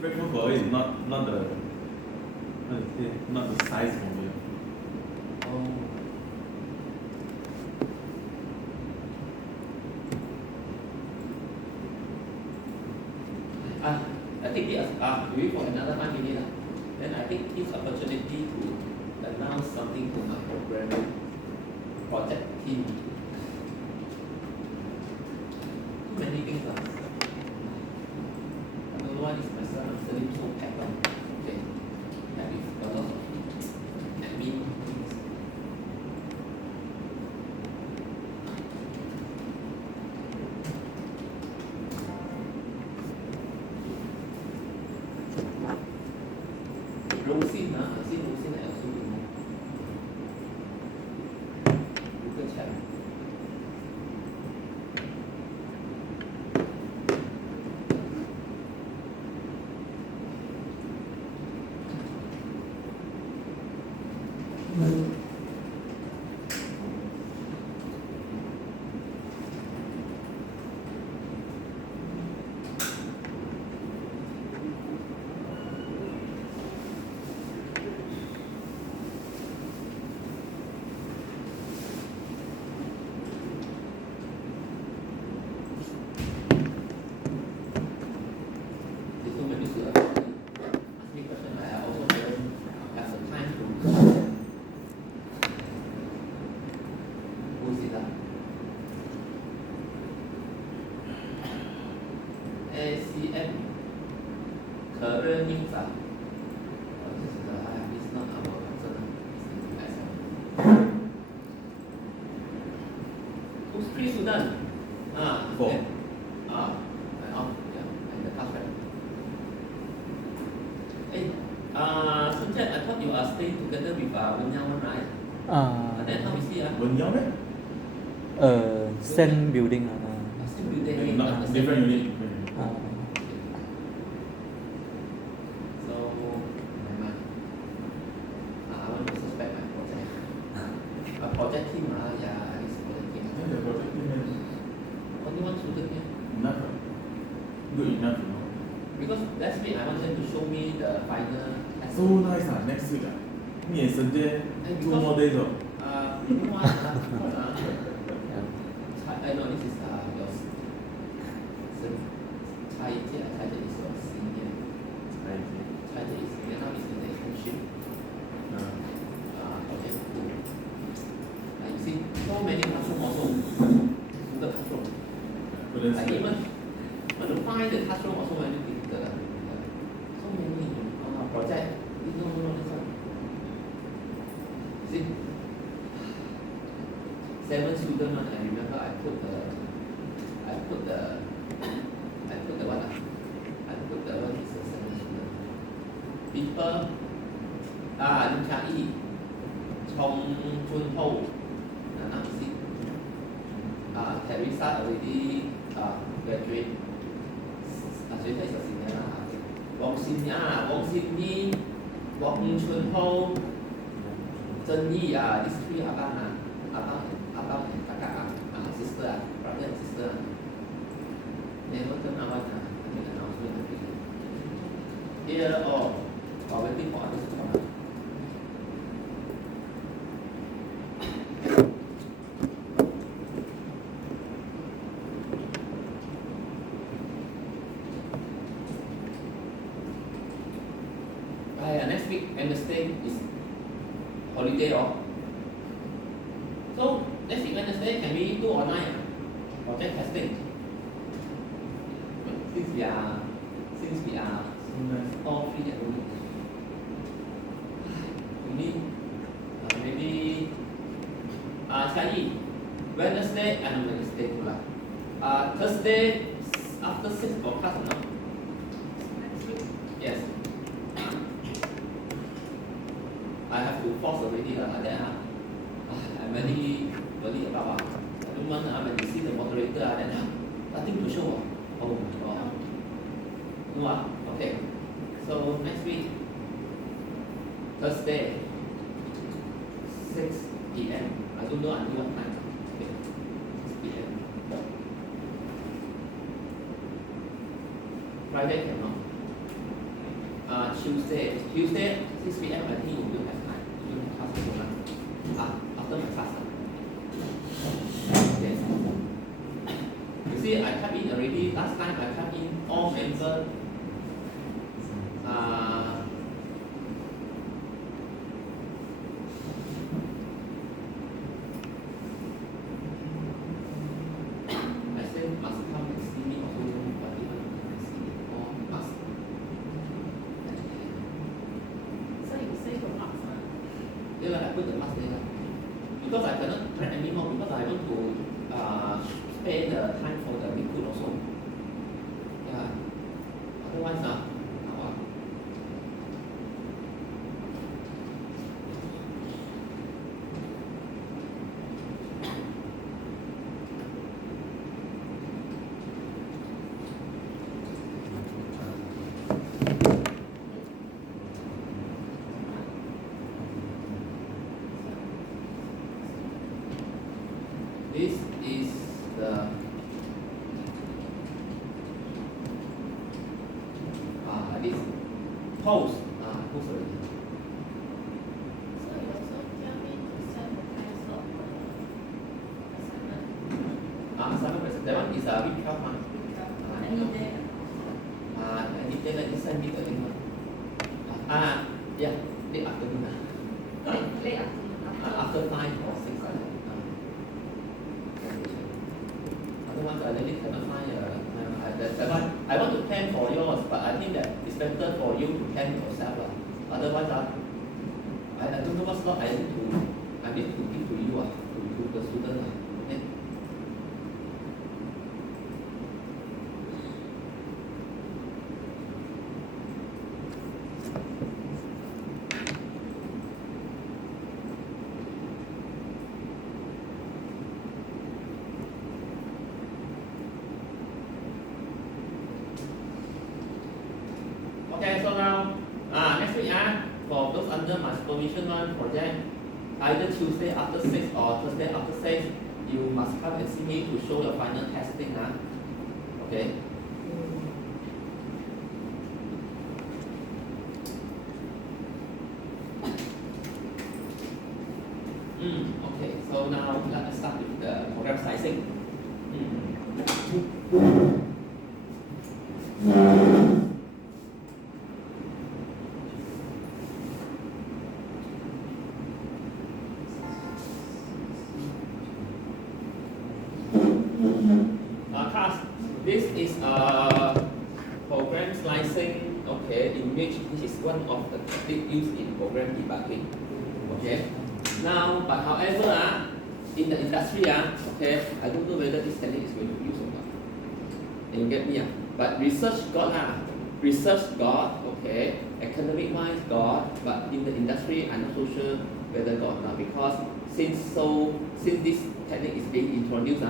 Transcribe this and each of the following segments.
Breakfast for is not the how to say not the size for me. Oh. I think we wait for another 5 minutes. Then I take this opportunity to announce something to my programming project team. Too many things. I don't know why this myself I'm still so packed on. Okay. That is a lot of admin things. Rosin, I see Rosin I also don't know. Google Chat. SEM career news this is not our concern. It's SEM. Who's 3 students? 4. And the class rep. Sunset, I thought you are staying together with Week10, right? Then how is he? Week10 meh? SEM building. SEM building. Not different unit. So, I want to suspect my project. A project team, yeah, it's project team. The project team Only one student here. enough. Good enough, you know. Because last week I wanted to show me the final. So nice, next week. Me and Sanjay, 2 more days. You know what? I know this is yours. Chai is your senior. Chai is senior. Now is in the internship. Okay, cool. You see, so many classroom also. The classroom. I even want to find the classroom also very difficult. So many project. No, this one. See, 7 students. I remember I put the what? I put the one is the 7 students. People. Lim Cha Yi, Chong Chun Ho. Now you see. Teresa already graduate. 谁在小senior Wong Xin Yi, Wong Chun Ho, Zhen Yi, these 3 abang and kakak, sister, brother and sister. Never turn out one, I make announcement. Here, while waiting for others to come out. Next week, Wednesday is holiday. So, next week, Wednesday, can we do online? Project testing. Since we are all free at home. We need maybe Chai Wednesday and Wednesday too. Thursday after 6 o'clock, no? Yes. I have to force already like that. I'm very worried about I don't want when you see the moderator then nothing to show. Oh my god. No, okay. So next week, Thursday, 6 p.m. I don't know until what time. Okay. 6 p.m. Friday cannot. Tuesday. Tuesday 6 p.m. I think you will have time. You will have class also, after my class. Okay. You see, I type in already. Last time I type in all member. I said must come and see me also, but they don't see me. Or must. So you say for marks, huh? Yeah, I put the mask there. Because I cannot track anymore because I want to spend the time for the recruit also. Yeah. Otherwise, this is the this post post already. So you also tell me to send the kinds of assignment. That one is week 12 month. Any day. Any day let me send me the link. Yeah, late afternoon. Late afternoon. After 5 or 6. Otherwise, I really cannot find that's why I want to plan for yours, but I think that it's better for you to plan yourself. Otherwise, I don't know what slot I need to give to you, to the student. Okay? Okay, so now next week for those under my supervision one project, either Tuesday after 6 or Thursday after 6, you must come and see me to show your final testing. Okay. Okay, so now let us start with the program slicing. Class, this is program slicing, okay, in which this is one of the techniques used in program debugging. Okay. Now, but however, in the industry, okay, I don't know whether this technique is going to be used or not. You get me? But research got, okay, academic wise got, but in the industry, I'm not so sure whether got now because since this technique is being introduced,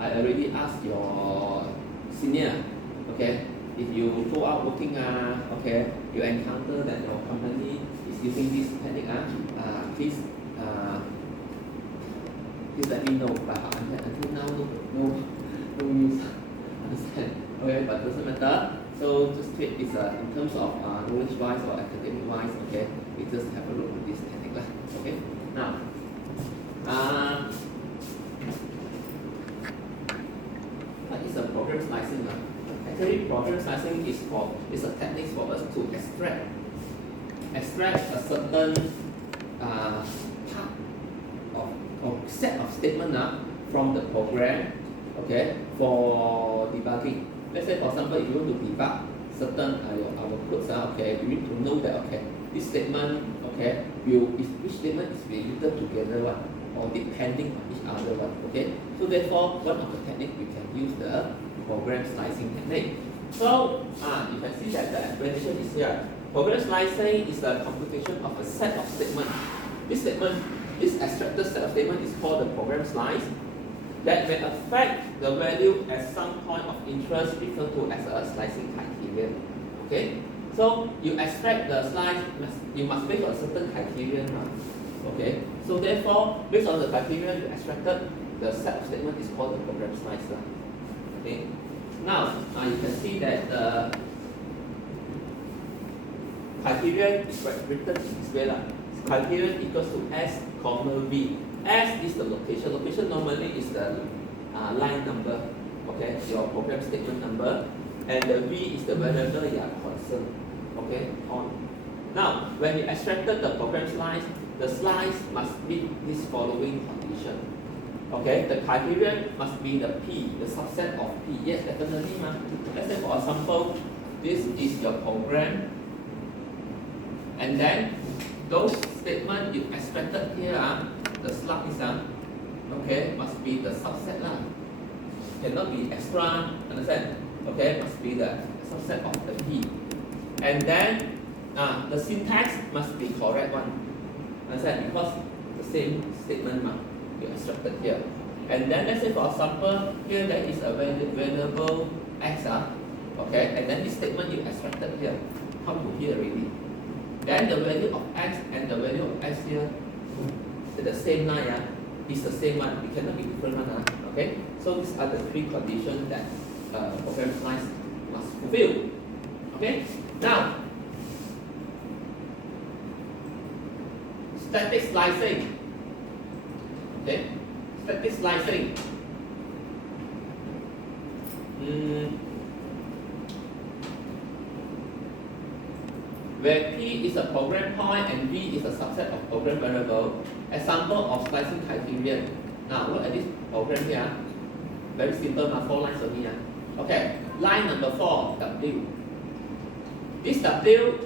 I already asked your senior, okay, if you go out working, okay, you encounter that your company is using this technique, please let me know. But until now, no news. Understand? Okay, but doesn't matter. So just treat it in terms of knowledge-wise or academic-wise. Okay, we just have a look at this technique, okay. Now, what is a program slicing? Actually, program slicing is a technique for us to extract a certain part or set of statement from the program, okay, for debugging. Let's say, for example, if you want to debug certain our codes, okay, you need to know that, okay, this statement, okay, which statement is related together or depending on each other okay. So therefore, one of the techniques we can use the program slicing technique. So you can see that the explanation is here. Program slicing is the computation of a set of statements. This extracted set of statements is called the program slice that may affect the value at some point of interest referred to as a slicing criterion. Okay? So you extract the slice, you must based on a certain criterion. Okay? So therefore, based on the criterion you extracted, the set of statement is called the program slice. Okay? Now, you can see that criterion is written this way lah. Criterion equals to S, V. S is the location. Location normally is the line number, okay, your program statement number, and the V is the variable you are concerned, okay, on. Now, when you extracted the program slice, the slice must meet this following condition. Okay, the criterion must be the P, the subset of P. Yes, definitely. Let's say for example, this is your program, and then those statements you extracted here, the slice, okay, must be the subset lah. Cannot be extra, understand? Okay, must be the subset of the P. And then the syntax must be correct one. Understand? Because the same statement you extracted here. And then let's say for example, here there is a variable x, okay, and then this statement you extracted here, come to here already. Then the value of x and the value of x here, the same line, is the same one. It cannot be different one, okay? So these are the three conditions that program slice must fulfill. Okay? Now, static slicing. Okay? Static slicing. Where P is a program point and V is a subset of program variable. Example of slicing criterion. Now look at this program here. Very simple, 4 lines only. Okay, line number 4, W. This W,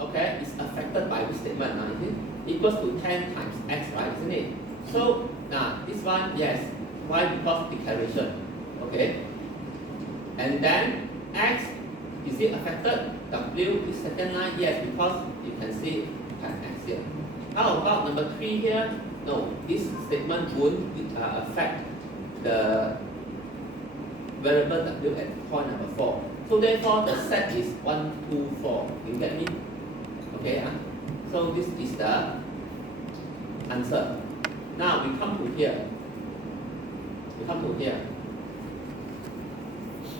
okay, is affected by this statement. Is it? Equals to 10 times X, right? Isn't it? So now this one, yes. Why? Because declaration. Okay. And then X, is it affected? W, this second line, yes, because you can see times X here. How about number 3 here? No, this statement won't affect the variable W at point number 4. So therefore the set is 1, 2, 4. You get me? Okay, so this is the answer. Now we come to here.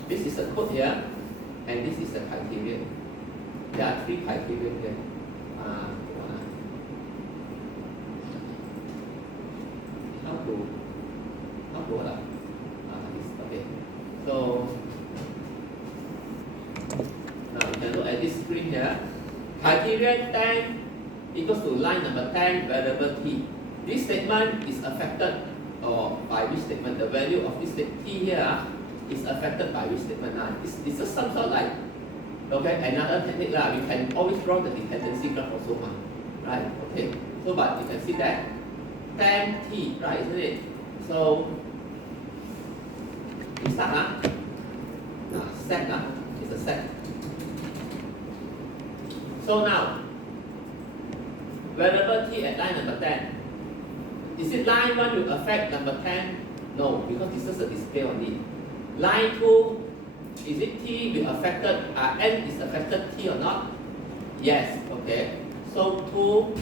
This is the code here, and this is the criterion. There are 3 criteria here. Okay. So now you can look at this screen here. Criterion 10 equals to line number 10 variable T. This statement is affected by which statement? The value of this T here is affected by which statement? It's just some sort like, okay, another technique lah. We can always draw the dependency graph also, right? Okay. So but you can see that 10T, right? Isn't it? So we start set it's a set. So now variable T at line number 10. Is it line 1 will affect number 10? No, because this is a display only. Line 2, is it T will affected, N is affected T or not? Yes, okay. So 2,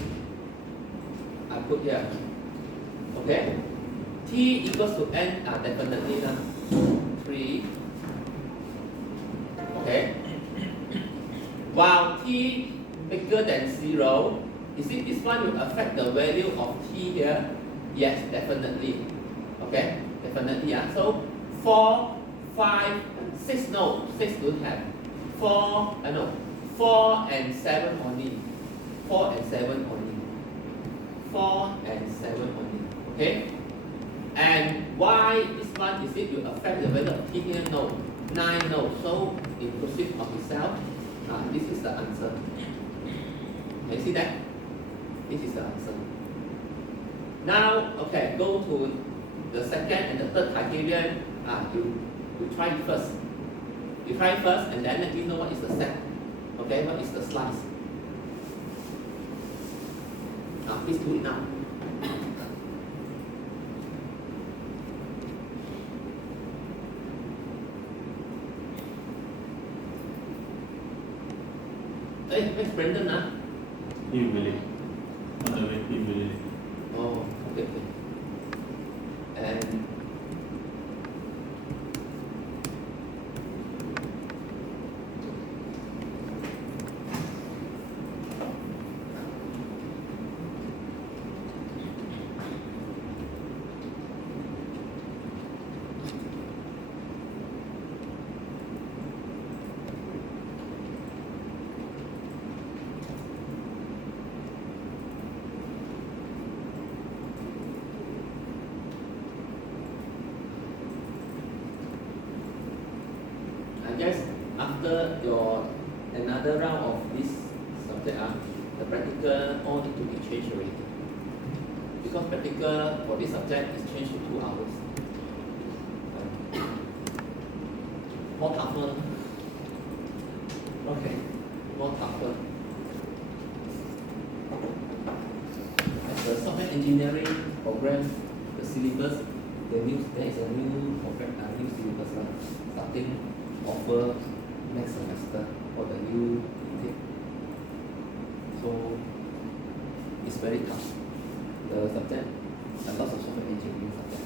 I put here. Okay. T equals to N, definitely 3. Okay. While T bigger than 0, is it this one will affect the value of T here? Yes, definitely. Okay, definitely. So 4, 5, 6, no, 6 don't have. 4 and 7 only. 4 and 7 only. 4 and 7 only. Okay? And why this one is it will affect the value of T here? No. 9, no. So inclusive of itself. This is the answer. Can you see that? This is the answer. Now, okay, go to the second and the third criterion. You try it first. You try it first and then let me know what is the set. Okay, what is the slice. Please do it now. Hey, where's Brandon? He will. On the way, he will. Oh, okay. And this subject, the practical all need to be changed already. Because practical for this subject is changed to 2 hours. More tougher. Okay, more tougher. As the software engineering program, the syllabus, there is a new program, new syllabus starting offer next semester for the new intake. So it's very tough. The subject, a lot of software engineering subject.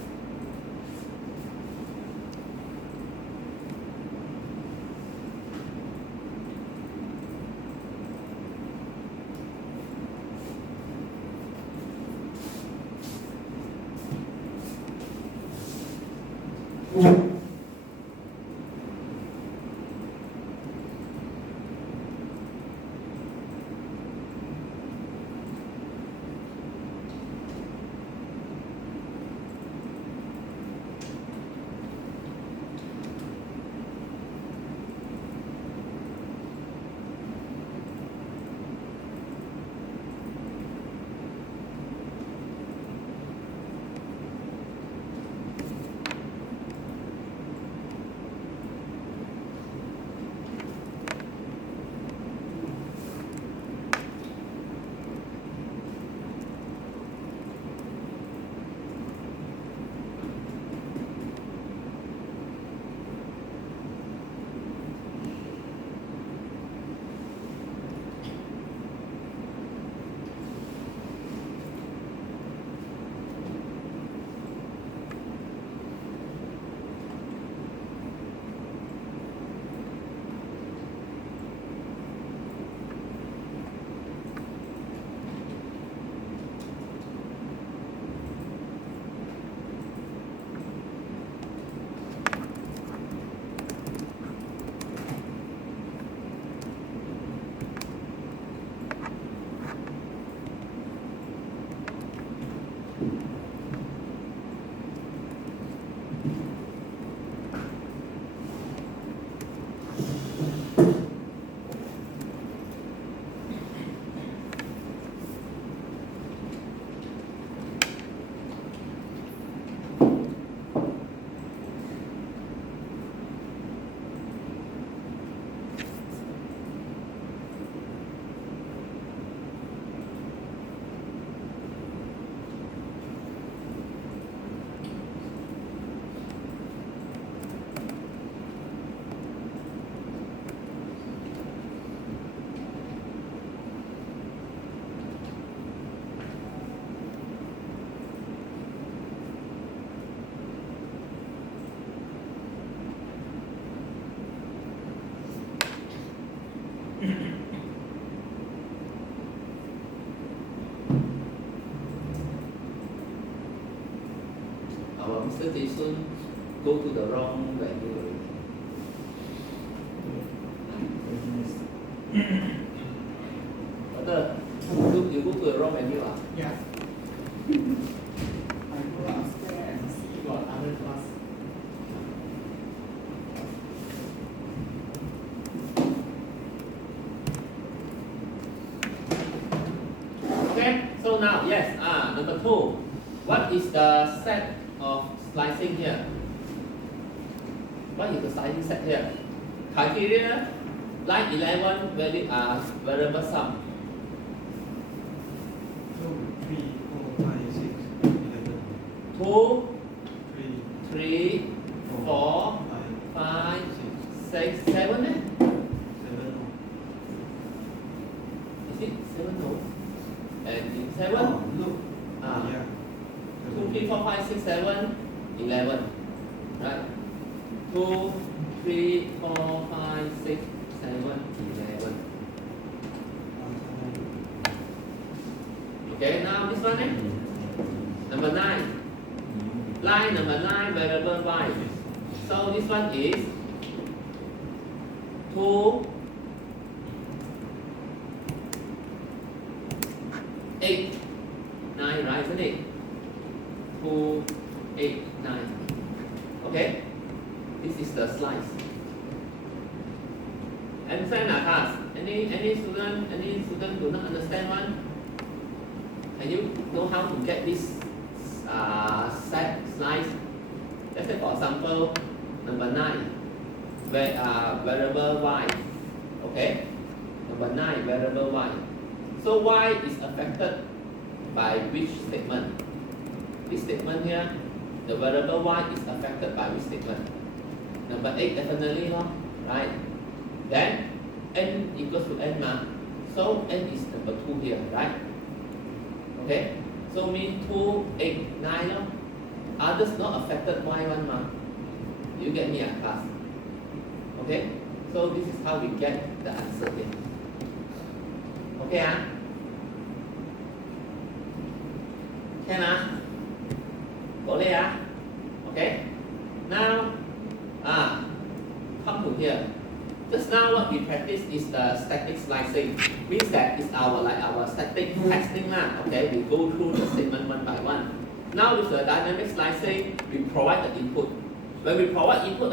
Our Mr. Jason go to the wrong venue already. Brother, you go to the wrong venue ah? Yeah. I go upstairs and see what other class. Okay, so now yes, number 2. What is the set of slicing here? What is the slicing set here? Criteria, line 11 variable sum. 2, 3, 4, 5, 6, 11. 2, 3, 3, 4, 5, 6, 7 eh? 7. Is it 7 no? And in 7? Oh, look. Ah. Yeah. 2, 3, 4, 5, 6, 7, 11. Right? 2, 3, 4, 5, 6, 7, 11. Okay, now this one eh? Number 9. Line number 9, variable y. So this one is 2, 8, 9, right, isn't it? 2, 8, 9. Okay? This is the slice. Understand class? Any Any student do not understand one? Can you know how to get this set slice? Let's say for example, number 9, variable y. Okay, number 9, variable y. So y is affected by which statement? This statement here, the variable y is affected by which statement? Number 8 definitely, right? Then n equals to n ma. So n is number 2 here, right? Okay, so mean 2, 8, 9. Others not affected by 1 ma. You get me at class? Okay, so this is how we get the answer here. Okay, can boleh okay. Now come to here. Just now what we practice is the static slicing. Means that it's our static testing lah. Okay, we go through the statement one by one. Now with the dynamic slicing, we provide the input. When we provide input,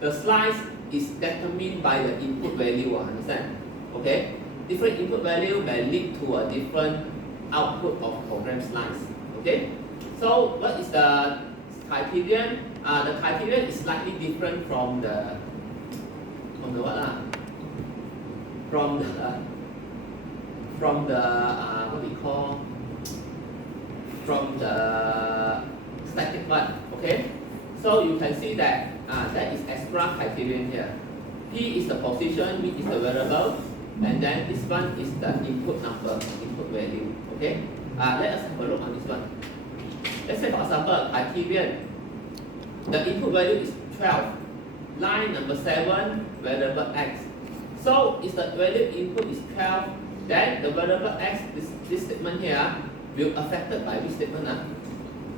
the slice is determined by the input value. Understand? Okay, different input value may lead to a different output of program slice. Okay, so what is the criterion? The criterion is slightly different from the what from the what we call from the static one. Okay, so you can see that that is extra criterion here. P is the position, V is the variable, and then this one is the input number, input value. Okay, let us have a look on this one. Let's say for example, criterion. The input value is 12. Line number 7, variable x. So if the value input is 12, then the variable x, this statement here, will affected by which statement?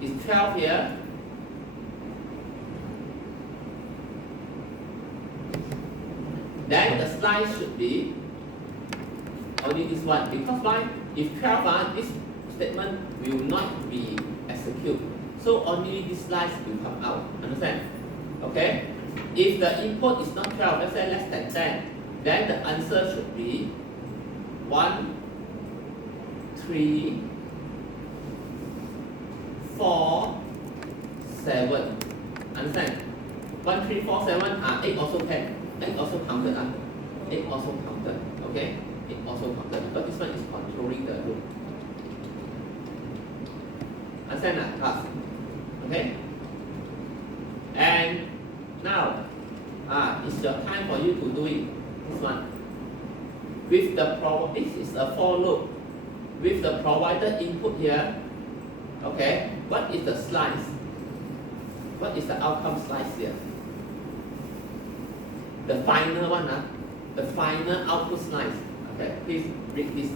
Is 12 here. Then the slice should be only this one. Because why? If 12, this statement will not be executed. So only this slice will come out. Understand? Okay? If the input is not 12, let's say less than 10, then the answer should be 1, 3, 4, 7. Understand? 1, 3, 4, 7, 8 also can. 8 also counted. 8 also counted. Okay? 8 also counted. But this one is controlling the loop. Understand that, class? Okay? And now, it's your time for you to do it. This one. With the this is a for loop. With the provided input here, okay, what is the slice? What is the outcome slice here? The final one, the final output slice. Okay, please read this.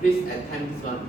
Please attempt this one.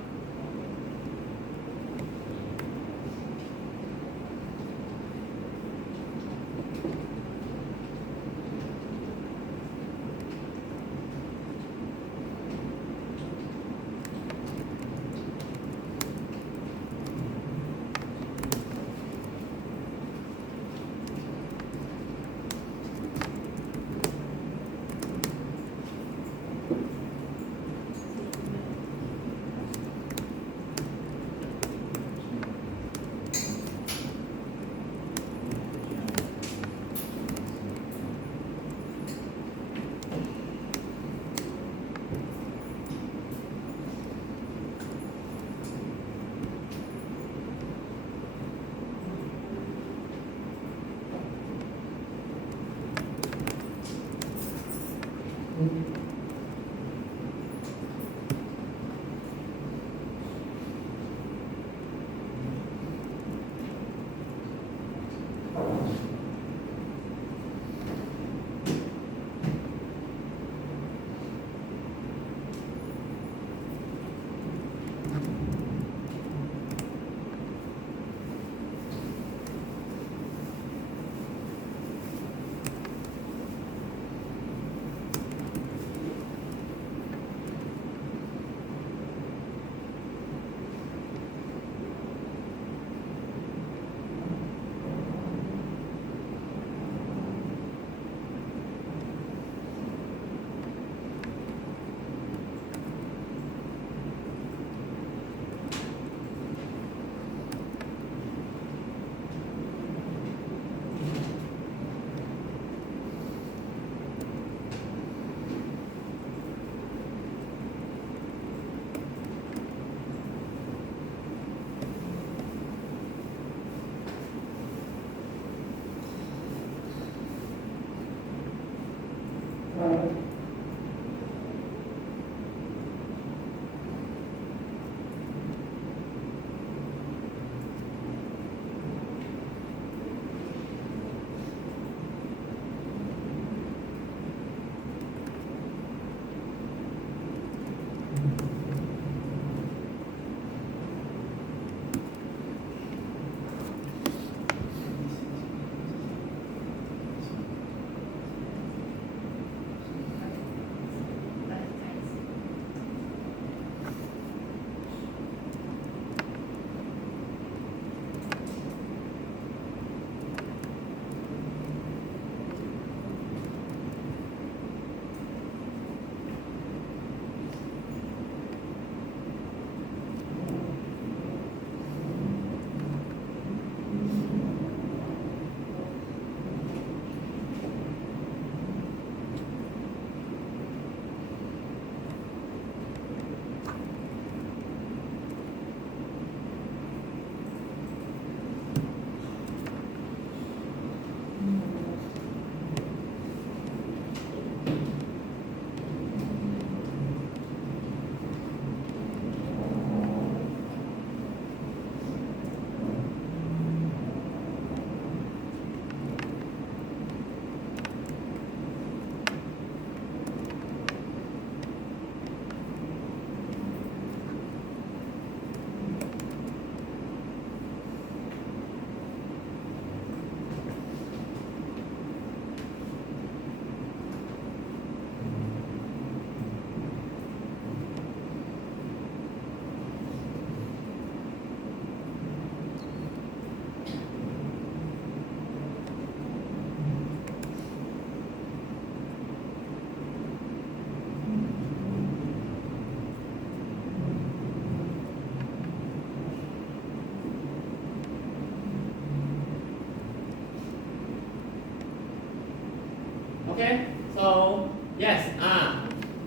Okay, so yes,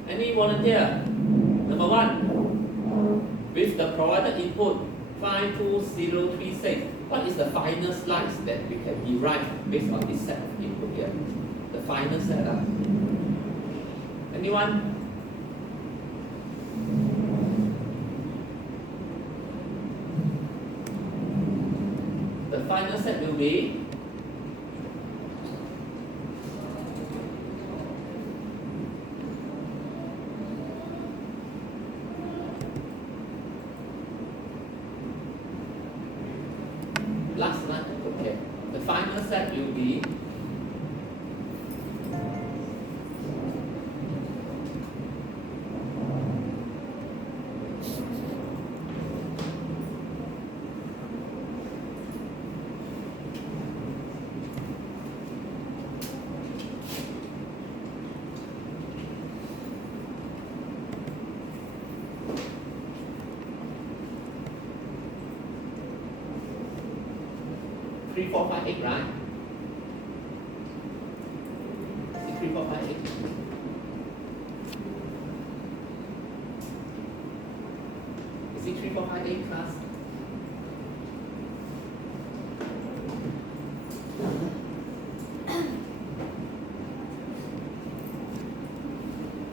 any volunteer? Number 1, with the provided input 52036, what is the final slice that we can derive based on this set of input here? The final set. Anyone? The final set will be last one. Okay. The final set will be three, four, five, eight, right? Is it 3, 4, 5, 8? Is it 3, 4, 5, 8 class?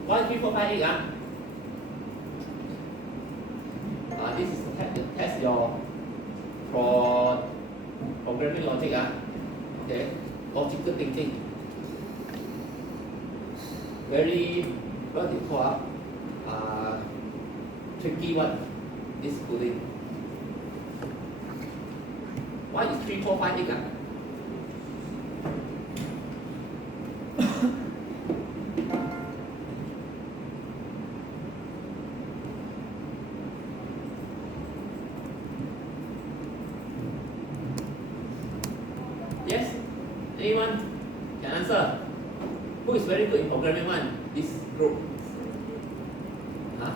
Why 3, 4, 5, 8? This is to test your programming logic, okay, logical thinking. Very, what do you call tricky one, this coding. Why is 3, 4, 5, 8? Yes? Anyone can answer? Who is very good in programming one? This group. Huh?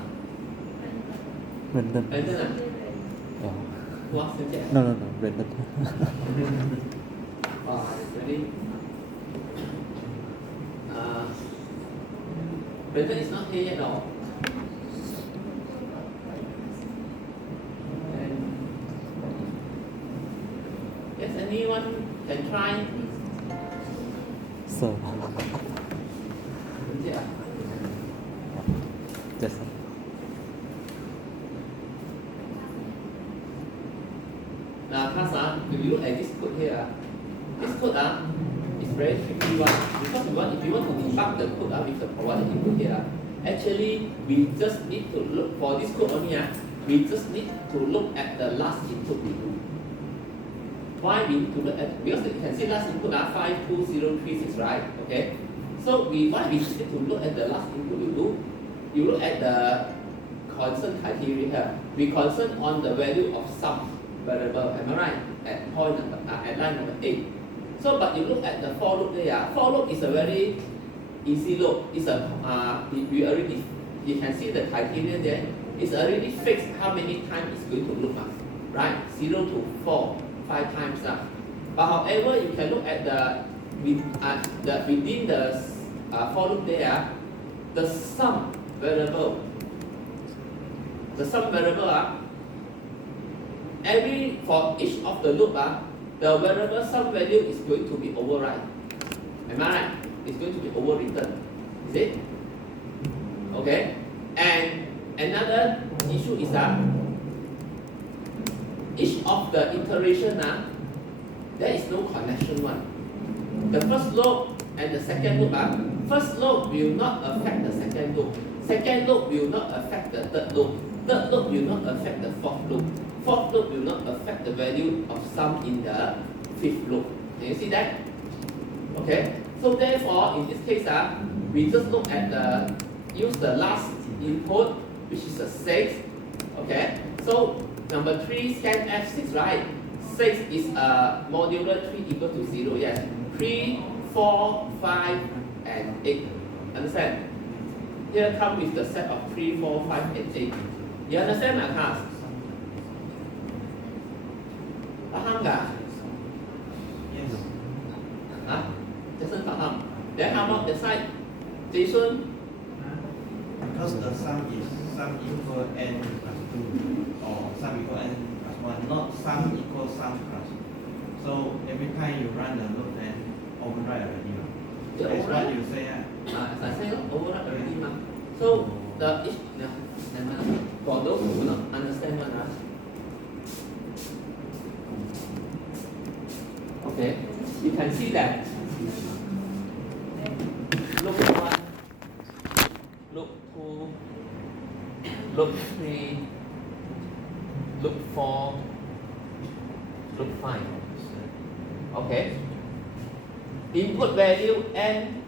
Brandon. Brandon Oh. Who asked him that? No, Brandon. Ready? Brandon is not here yet, no. Yes, anyone can try? So, Yeah. that's Now, class, if you look at this code here, this code is very tricky one because if you want to debug the code with the provided input here, actually we just need to look for this code only. We just need to look at the last input we do. Why we need to look at? Because you can see last input 52036, right? Okay. So why we need to look at the last input you do? You look at the concern criteria here. We concern on the value of some variable. Am I right? At line number 8. So, but you look at the for loop there. For loop is a very easy loop. It's you can see the criteria there. It's already fixed how many times it's going to loop, right? 0 to 4, 5 times. But however, you can look at within the for loop there, the sum variable. The sum variable for each of the loop, the variable sum value is going to be override. Am I right? It's going to be overwritten. Is it? Okay. And another issue is each of the iteration, there is no connection one. The first loop and the second loop, first loop will not affect the second loop. Second loop will not affect the third loop. Third loop will not affect the fourth loop. Fourth loop will not affect the value of sum in the fifth loop. Can you see that? Okay. So therefore, in this case, we just look at use the last input, which is a 6. Okay. So number 3 scan F6, right? 6 is modular 3 equal to 0. Yes. 3, 4, 5, and 8. Understand? Here come with the set of 3, 4, 5, and 8. You understand my class? Faham tak? Yes. Jason faham. Then how about the side? Jason? Because the sum equal n plus 2 or sum equal n plus 1, not sum equal sum plus. So every time you run the loop, then override already. The That's override? what you say. As I say, override already. So for those who do not understand one, okay, you can see that loop 1, loop 2, loop 3, loop 4, loop 5. Okay. Input value n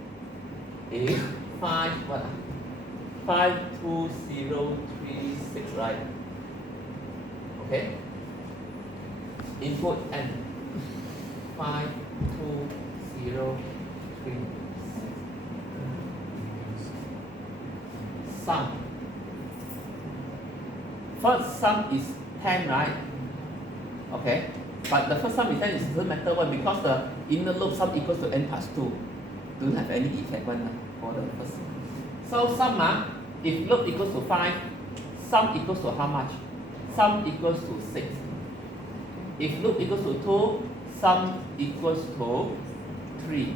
is 52036, right? Okay. Input n 52036. Sum. First sum is 10, right? Okay. But the first sum is 10, it doesn't matter one because the inner loop sum equals to n plus 2. Don't have any effect one for the first. So sum, if loop equals to 5, sum equals to how much? Sum equals to 6. If loop equals to 2, sum equals to 3.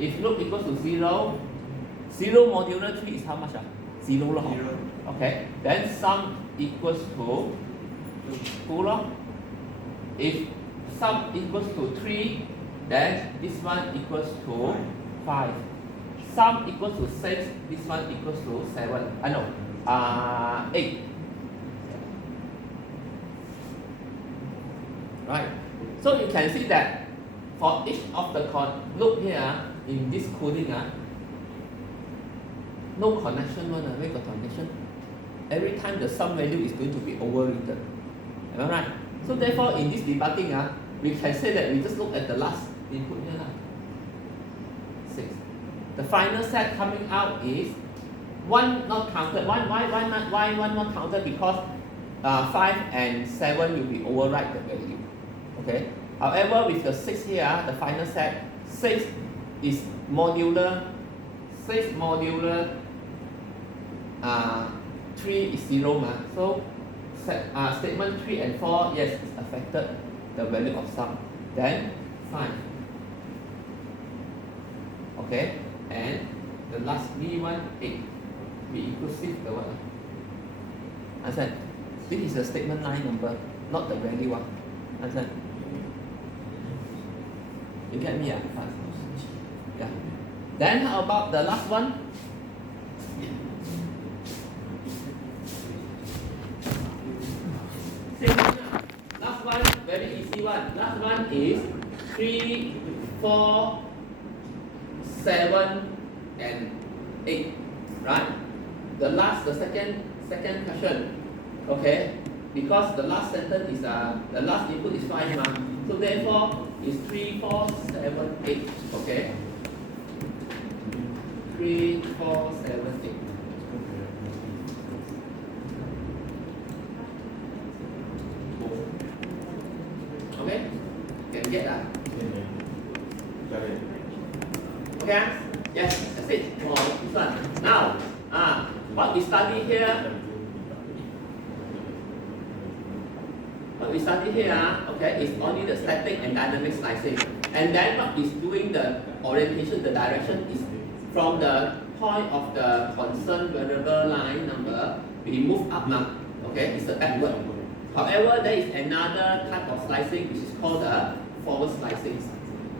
If loop equals to 0, 0 modular 3 is how much? 0 lor. 0. Okay. Then sum equals to 2 lor. If sum equals to 3, then this one equals to 5. Sum equals to 6, this one equals to 7. 8. Right. So you can see that for each of the loop here in this coding, no connection one. Where got connection? Every time the sum value is going to be overwritten. Am I right? So therefore, in this debugging, we can say that we just look at the last input here. 6. The final set coming out is 1 not counted. Why 1 not counted? Because 5 and 7 will be override the value. Okay. However, with the 6 here, the final set, 6 is modular. 6 modular 3 is 0 So statement 3 and 4, yes, it's affected the value of sum. Then 5. Okay, and the last B1, 8. Be inclusive the what? Understand? This is a statement 9 number, not the value. Understand? You get me? Yeah. Then how about the last one? Last one, very easy one. Last one is 3, 4, 7, and 8. Right? The second question. Okay? Because the last sentence is the last input is 5 So therefore is 3, 4, 7, 8. Okay? 3, 4, 7, 8. Okay? Can get that? Okay? Yes, that's it for this one. Now, what we study here, okay, is only the static and dynamic slicing. And then what is doing the orientation, the direction is from the point of the concerned variable line number, we move up now. Okay, it's a backward. However, there is another type of slicing which is called the forward slicing.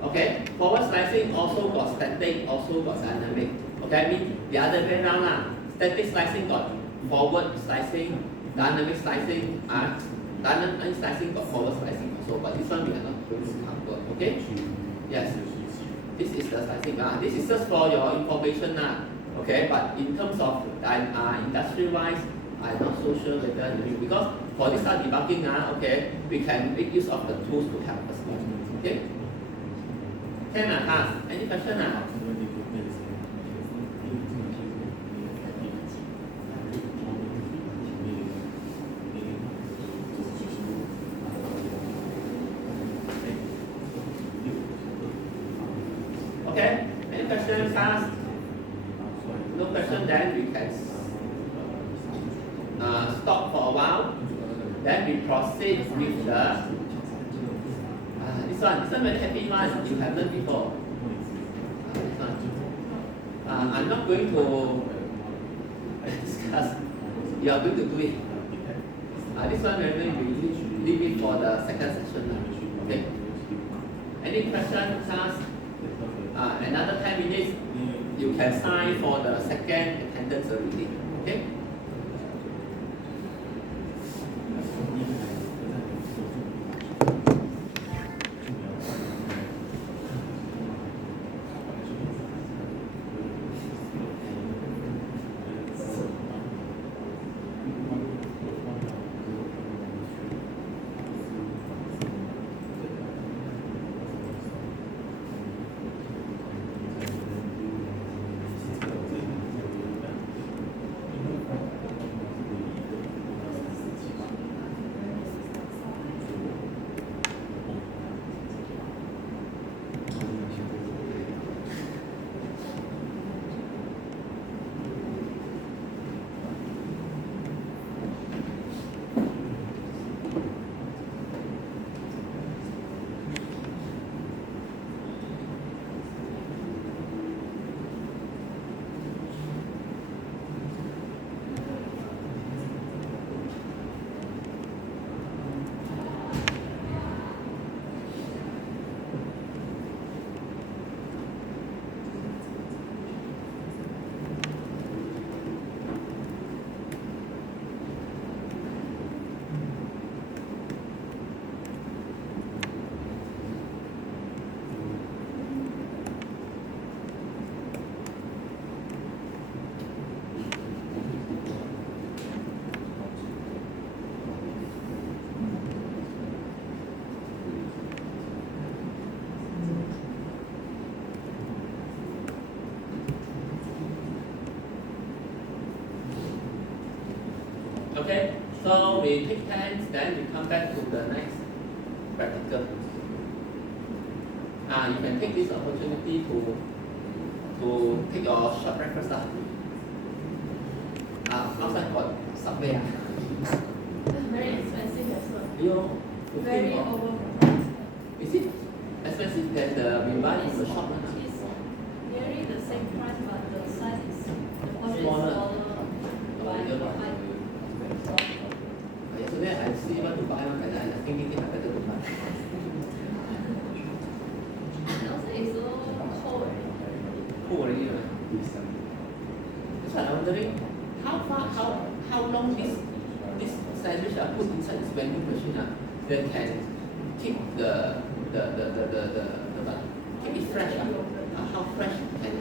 Okay, forward slicing also got static, also got dynamic. Okay, I mean the other way around. Static slicing got forward slicing, dynamic slicing, dynamic slicing got forward slicing also. But this one we are not going to cover. Okay? Yes. This is the slicing. This is just for your information. Okay, but in terms of industry-wise, I'm not so sure whether because for this debugging, okay, we can make use of the tools to help us. Okay? Can I ask any question? Okay? Any questions? Then we proceed with the this one very happy one. You have learned before. This one. I'm not going to discuss. You are going to do it. This one we're going to leave it for the second session. Okay. Any question, class? Another 10 minutes. You can sign for the second attendance already. Okay. Okay, so we take turns, then we come back to the next practical. You can take this opportunity to take your short breakfast. Outside got subway. Very expensive as well. You Very overpriced. Is it expensive than the we buy in the shop? It's nearly the same price, but the size is the portion is Smaller. smaller by 5. Yesterday I see want to buy one, but I think it better to buy. And also it's so cold. Who already? That's why I'm wondering how long this sandwich are put inside this vending machine that can keep the keep it fresh. How fresh can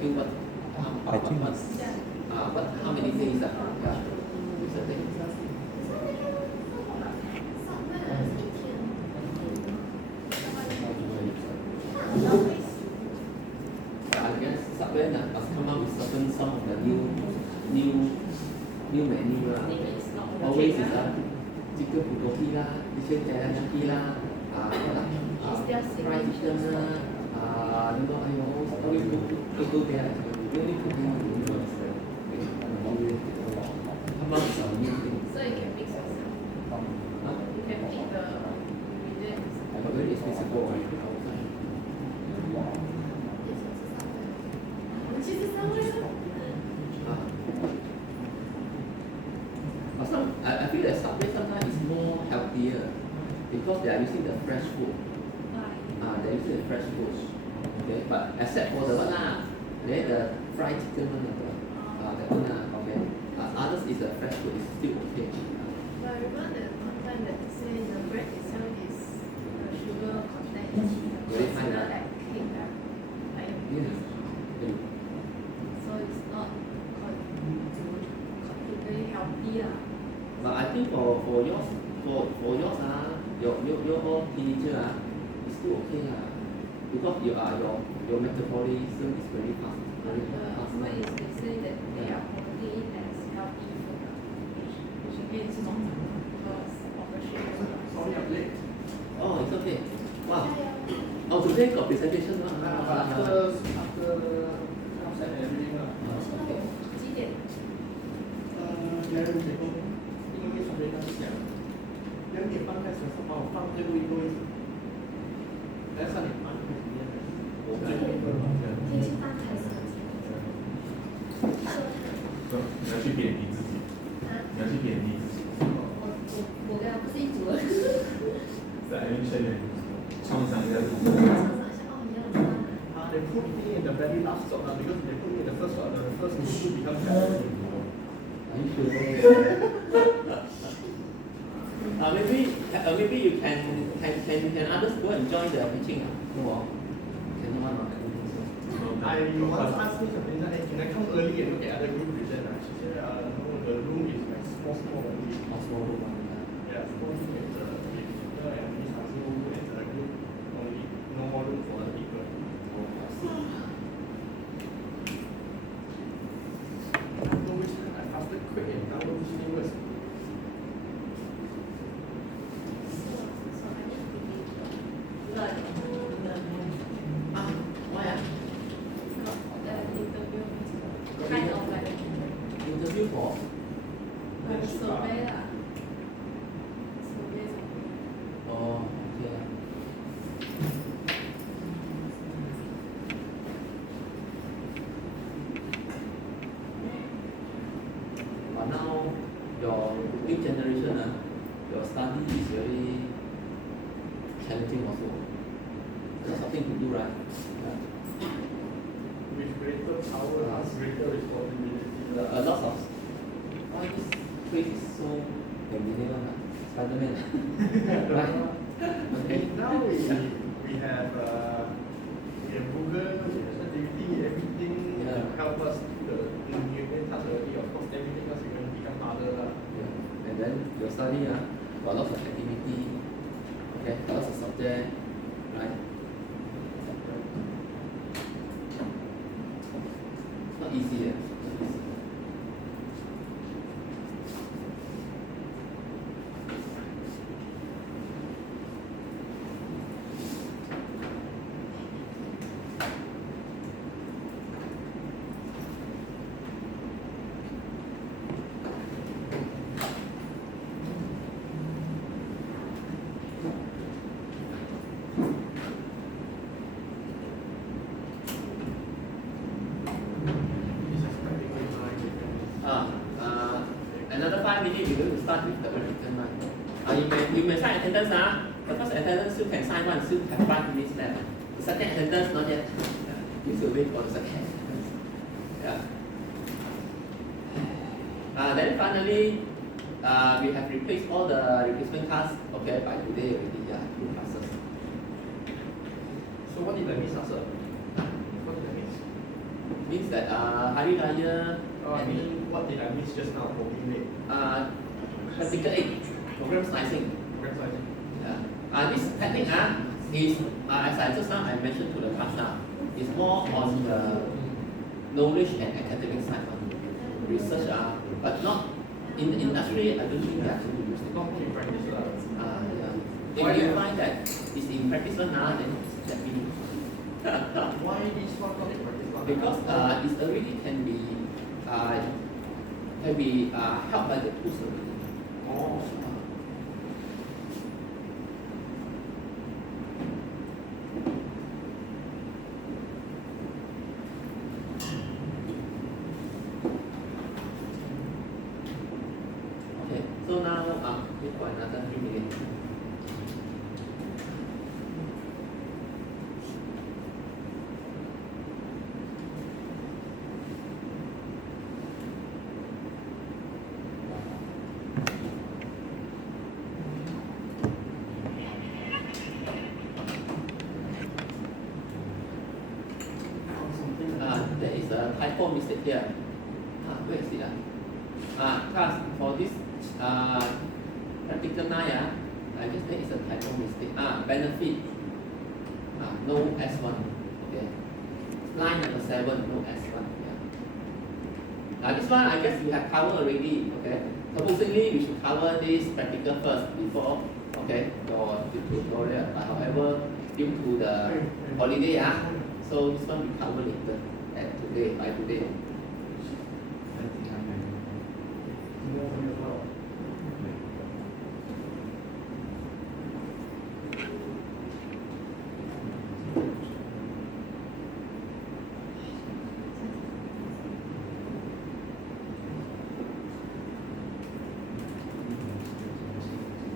keep what? I think How many days? It's a day. I guess Subway must come up with some of the new menu always is chicken bulgogi lah, chicken teriyaki lah, fried chicken lah, always go there. Really cooking. Come up with some new things. So you can mix yourself. You can pick the ingredients. But very expensive for I feel that Subway sometimes is more healthier because they are using the fresh food. They're using the fresh food. Okay, but except for the one then the fried chicken one, that one okay. Others is the fresh food is still okay. But I remember that one time that they say the bread itself is the sugar content is Very high, considered right? like cake, right? Yeah. So it's not completely healthy lah. But I think for yours your own teenager it's still okay because your metabolism is very fast. But the point is they say that they are promoting it as healthy food, which again is not because of the sugar. Sorry, I'm late. Oh, it's okay. Wow. Oh, today got presentation After outside and everything几点？ 11点，应该会准备到讲。哦，放最后一个位置。来上你放最后一个。我最后一个。天气大还是很对，你要去贬低自己，你要去贬低自己。我跟他不是一组的。在圈里创伤在常常想哦，你要知道。They put me in the very last slot because they put me in the first slot. The first issue becomes better. Are you sure? Maybe you can others go and join the teaching. No, cannot one. I once asked me something like, hey, can I come early and look at other group present? She said, no, the room is like small only. Small room. Yeah, small room and Miss Azu and the group only. No more room for other people. So which I faster quick and download which name was. Kind of like Interview for survey lah. Survey oh okay. But now your new generation your study is very challenging also. There's something to do, right? Yeah. With greater power comes greater responsibility. A lot of why this phrase is so familiar one, Spider-Man. Right? Okay. Now we have Google, we have activity, everything Yeah. to help us do the new task already. Of course, everything else is going to become harder lah. Yeah. And then your study got lots of activity, okay, lots of subject, right? It's not easy. Not easy. Another 5 minutes, we're going to start with the written one. You may sign attendance. The first attendance still can sign one, still have 5 minutes left. The second attendance, not yet. You still wait for the second attendance. Yeah. Then finally, we have replaced all the replacement tasks, okay, by today already, yeah, 2 classes. So what did I miss, sir? What did I miss? Means that Hari Raya, I mean, what did I miss just now? Working late. practical 8, program slicing. Program sizing. Yeah. This technique is, as I just now I mentioned to the class now, is more on the knowledge and academic side of research, but not in the industry. I don't think they are going to use it. Not in practice. Yeah. If you find that it's in practice one now, then let me know. Why this one not in practice one? Because it already can be helped by the tools already. Oh. Okay, so now wait for another 3 minutes. There is a typo mistake here. Where is it? Class, for this practical 9, I guess there is a typo mistake. Benefit, no S1. Okay. Line number 7, no S1. Yeah. This one I guess we have covered already. Okay. Supposedly we should cover this practical first before your tutorial. But however, due to the holiday, so this one we cover later. By today.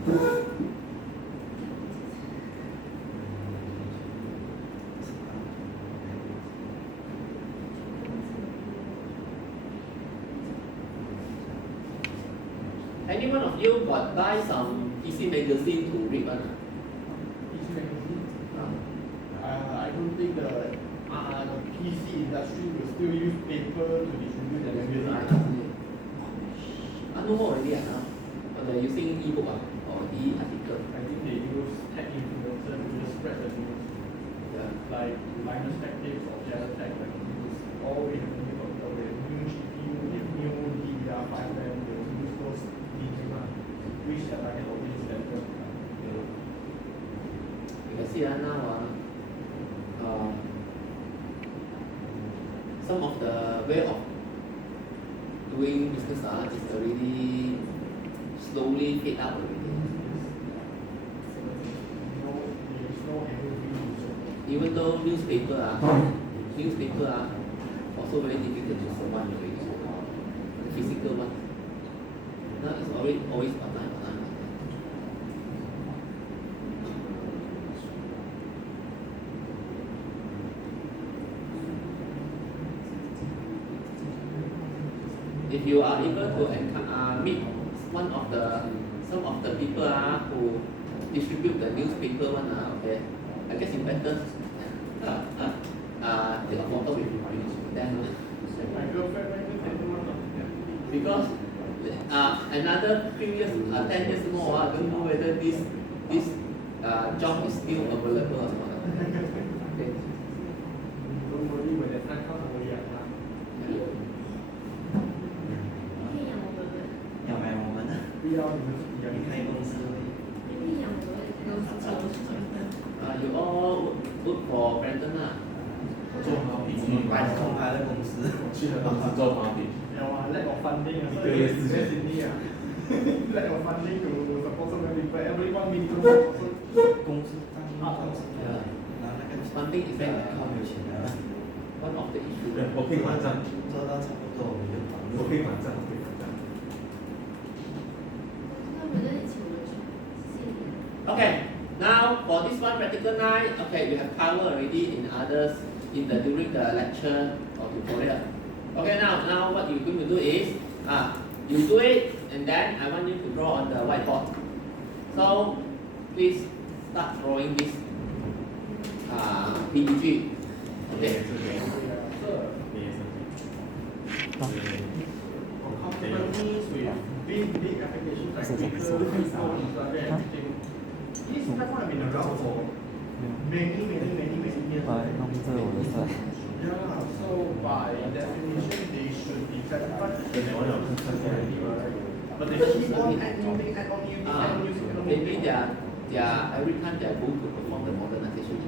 Any one of you got buy some PC magazine to read one? PC magazine. I don't think the PC industry will still use paper to distribute the magazine. No more already now. They're using e-book or e-article. I think they use tech influencer to just spread the news. Yeah. Like Linus Tech Tips or Jazz Tech, like use all we have new computer, we have new GPU, we have new DDR5 RAM, they will use those DDR, which their target audience better. You can see now some of the way of doing business is already slowly fade out already. There is no evergreen user. Even though newspaper also very difficult to survive already. The physical one. Now it's always online. If you are able to meet some of the people who distribute the newspaper one, okay, I guess you better take a photo with them. My girlfriend went to take one. Because another few years, 10 years more, I don't know whether this job is still available or not. Okay. Don't worry, when the time comes, we are done. 要买我们的，不要你们自己你开公司而已。 You all work for Brandon 做毛笔，买空他的公司，我去了公司做毛笔。要啊，lack of funding一个月4千 Sydney lack of funding to support so many people. Everyone minimum 5,000. 公司当时拿那个 Funding is 靠有钱的， one of the issues. 对，我可以买账，做到差不多我们就跑路。我可以买账，我可以买账。 Okay, now for this one practical night, okay, we have covered already in others during the lecture or tutorial. Okay, now what you're going to do is you do it and then I want you to draw on the whiteboard. So please start drawing this PPG. Okay. Companies with big applications like Twitter, Facebook, Instagram, everything. This platform have been around for many years. Yeah, so by definition, they should be classified. But they keep on adding using. Maybe they are every time they are going to perform the modernization,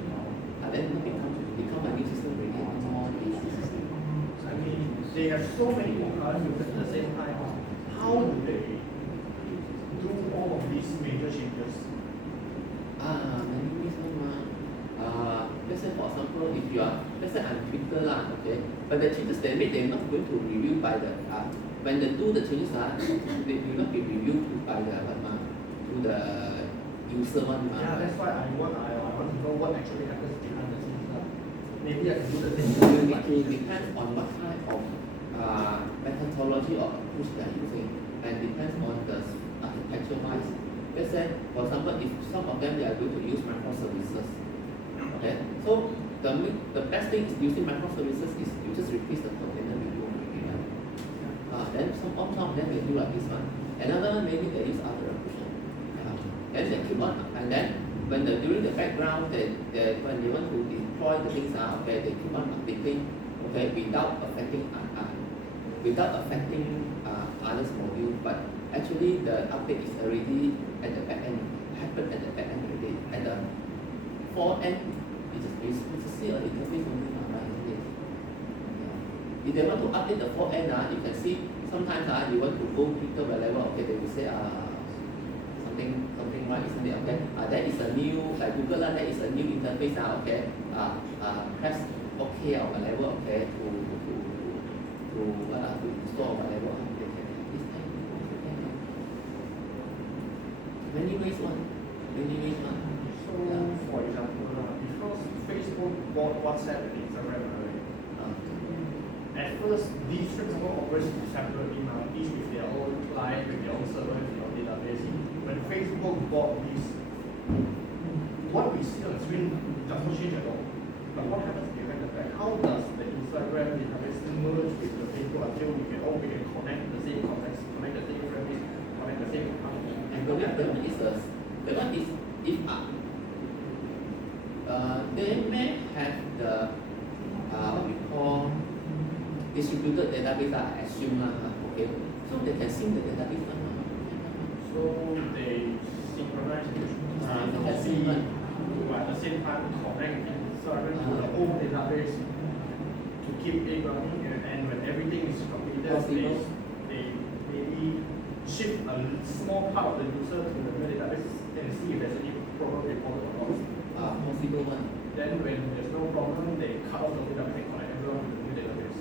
then it become a new system really more easy system. I mean, they have so many concurrent users at the same time. How do they do all of these major changes? Many reasons. Let's say for example, if you are, let's say I'm Twitter okay, but the changes they make, they're not going to review by the when they do the changes they will not be reviewed by the to the user one. Yeah, that's why I want to know what actually happens behind the scenes. Maybe I can do the same. You need to depend on what kind of methodology or approach they are using, and depends on the architecture wise. Let's say, for example, if some of them they are going to use microservices, okay, so the best thing is using microservices is you just replace the container with your container. Then some of them they do like this one. Another one maybe they use other approach. Then they keep on, and then when during the background when they want to deploy the things okay, they keep on updating, okay, without affecting others module, but actually the update is already at the back end, happened at the back end already. At the front end, it's still an interface only, right? Isn't it? Yeah. If they want to update the front end, you can see sometimes you want to go Twitter wherever, okay, they will say something right, isn't it? Okay, that is a new, like Google that is a new interface okay, press OK or whatever, okay, to install whatever. Many ways one. Many ways one. So, for example, because Facebook bought WhatsApp and Instagram, right? At first, these things were always separately now, each with their own client, with their own server, with their own database. When Facebook bought this, what we see on the screen does not change at all. But what happens behind the back? How does the Instagram database merge with the Facebook until we can connect the same contacts, connect the same friends, connect the same account? And the one is if they may have the what we call distributed database, I assume okay. So they can sync the database So they synchronize the sync to at the same time connect Instagram to the old database to keep it running, and when everything is completed, they maybe shift a small part of the user to the new database and see if there's any problem reported or not. possible one. Then when there's no problem, they cut off the database and connect everyone to the new database.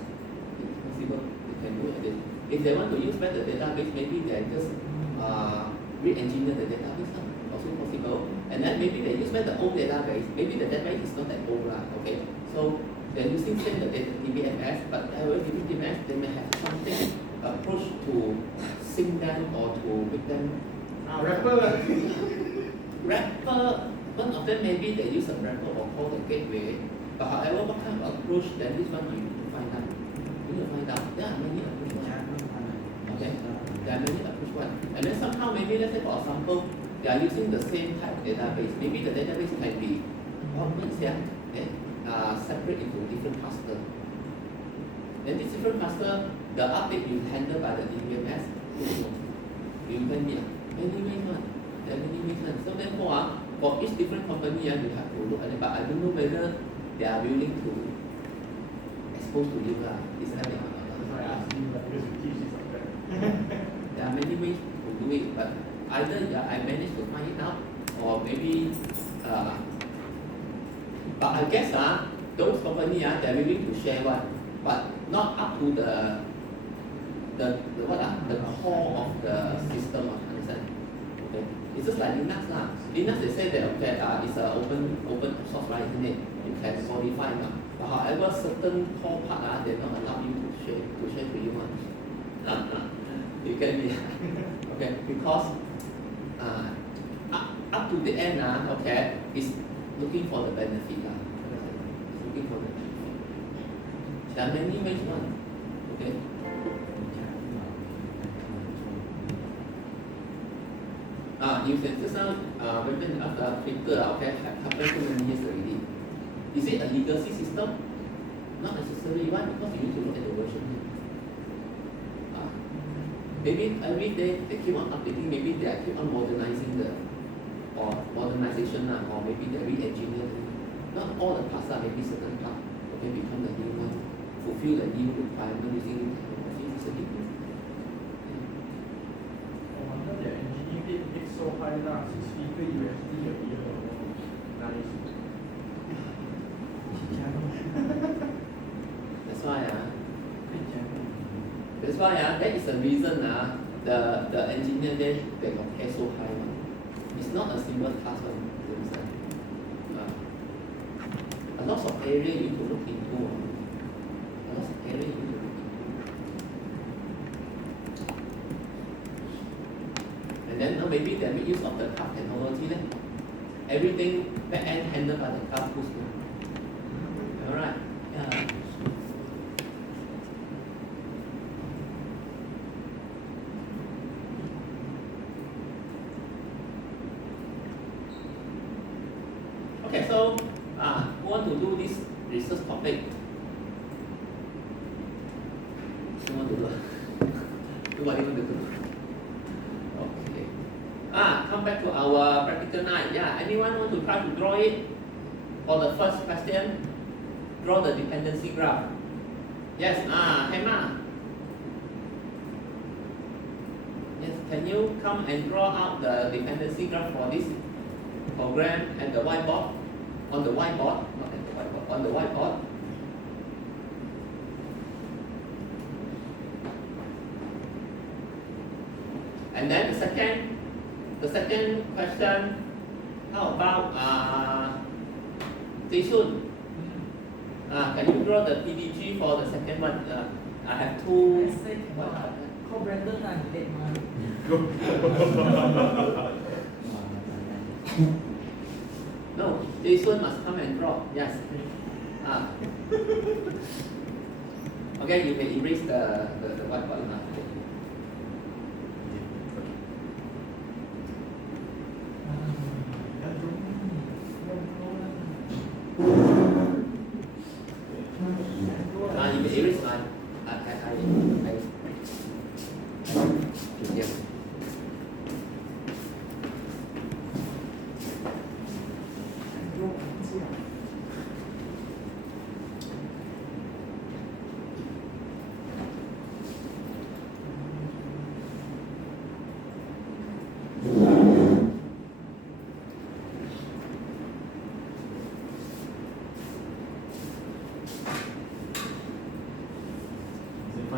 It's possible they can do it. If they want to use better database, maybe they just re-engineer the database. Also possible. And then maybe they use better old database. Maybe the database is not that old, okay? So they're using same the DBMS, but however DBMS they may have something approach to sync them or to make them Wrapper. One of them maybe they use a wrapper or call the gateway. But however, what kind of approach, then this one you need to find out. You need to find out. There are many approach one. Okay? There are many approach one. And then somehow maybe let's say for example, they are using the same type of database. Maybe the database can be separate into different cluster. Then this different cluster, the update you handle by the DBMS. You can be many ways one. There are many ways one. So therefore, for each different company, you have to look at it. But I don't know whether they are willing to expose to you. Is that it? That's why I asked you, because you teach this subject. There are many ways to do it, but either I managed to find it out, or maybe, but I guess those companies they're willing to share one, but not up to the core of the system. Understand? Okay, it's just like Linux Linux they say that okay, it's an open source, right? Isn't it? You can modify but however certain core part they don't allow you to share to you one. You get me? Okay, because up to the end okay, is looking for the benefit It's looking for the benefit. There are many ways one. Okay. You said just now when after Twitter okay happened so many years already. Is it a legacy system? Not necessarily. Why? Because you need to look at the version. Maybe every day they keep on updating, maybe they keep on modernizing modernization or maybe they re-engineer. Not all the parts maybe certain part okay become the new one, fulfill the new requirement using technology. It's a difference. No wonder their engineering rate so high now, 6 figure USD a year. Nice. That's why That's why that is the reason the engineer they got pay so high one. It's not a simple task one. A lot of area you need to look into. A lot of area you need to look into. And then maybe they make use of the cloud technology then. Everything back end handled by the cloud push. Alright. Yeah. Okay, so who want to do this research topic? Who want to do? Nobody want to do. Okay. Come back to our practical 9. Yeah, anyone want to try to draw it? For the first question, draw the dependency graph. Yes, Emma. Yes, can you come and draw out the dependency graph for this program at the whiteboard? On the whiteboard, not at the whiteboard, on the whiteboard. And then the second, The second question, how about Jason? Can you draw the PDG for the second one? I have two. I say cannot. Call Brandon lah, he late mah. No, Jason must come and draw. Yes. Okay, you may erase the whiteboard now. You may erase mine. Yes.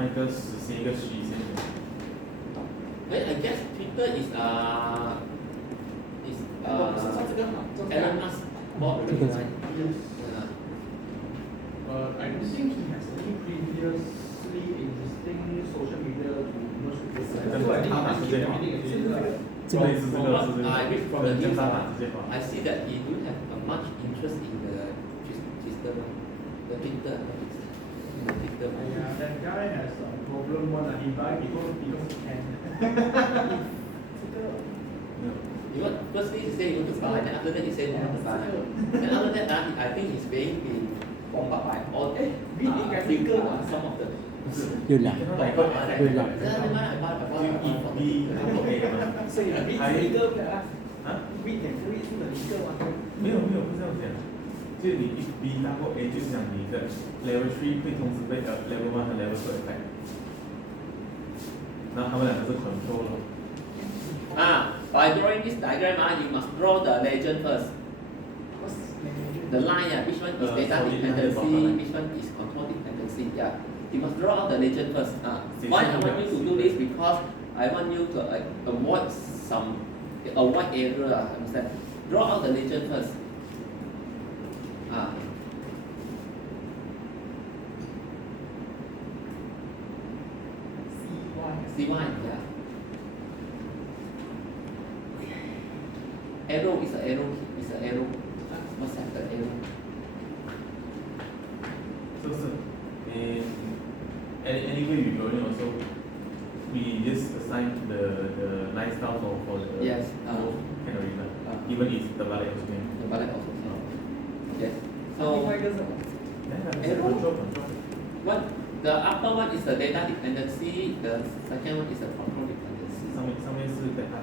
一个实现一个虚线的。Well, I guess Twitter is Elon Musk bought it, right? Yes. Yeah. I don't think he has any previously existing social media to merge with this. So I think he must be everything is digital. 这个是这个是这个。 I read from the news. 直接发。 I see that he do have a much interest in the Twitter one, the Twitter one. Yeah, that guy has a problem one. He buy because he can. Firstly, he said he want to buy, then after that he said he want to buy. Then after that, I think he's being bombarded by all some of the. 又来，又来。 所以 read 一个的啊，read 点可以出的一个嘛。没有不是这样讲，就是你一 B 大过 A 就是讲你的 level 3会同时被level 1和 level 2 affect， 那他们两个是 control 咯。By drawing this diagram, you must draw the legend first. The line, which one is data dependency, which one is control dependency. Yeah, you must draw out the legend first. Why I want you to do this? Because I want you to avoid error. Understand? Draw out the legend first. C1, yeah. Arrow is an arrow. What's that? The arrow. 是不是？Anyway, you drawing also, we just assign the line style for the Yes. can already even if the ballet also can. The ballet also. Yes. 另 So 外一个是什么？ Control. what the upper one is the data dependency. The second one is the control dependency. 上面是 data，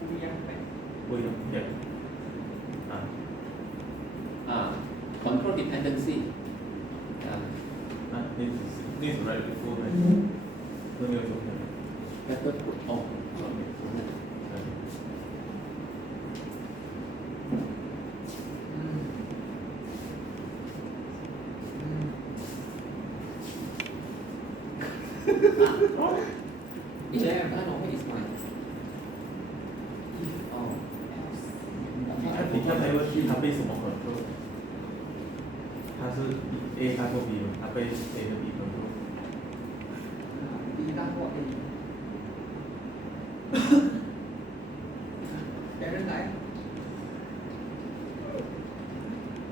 不一样呗。不一样Control dependency. this is right before 都没有做。 Method. Oh. Jam, I know what is mine. Oh. 你看 level 3它被什么 control？ 它是 A 大过 B 嘛，它被 A 和 B control。 B 大过 A。别人来。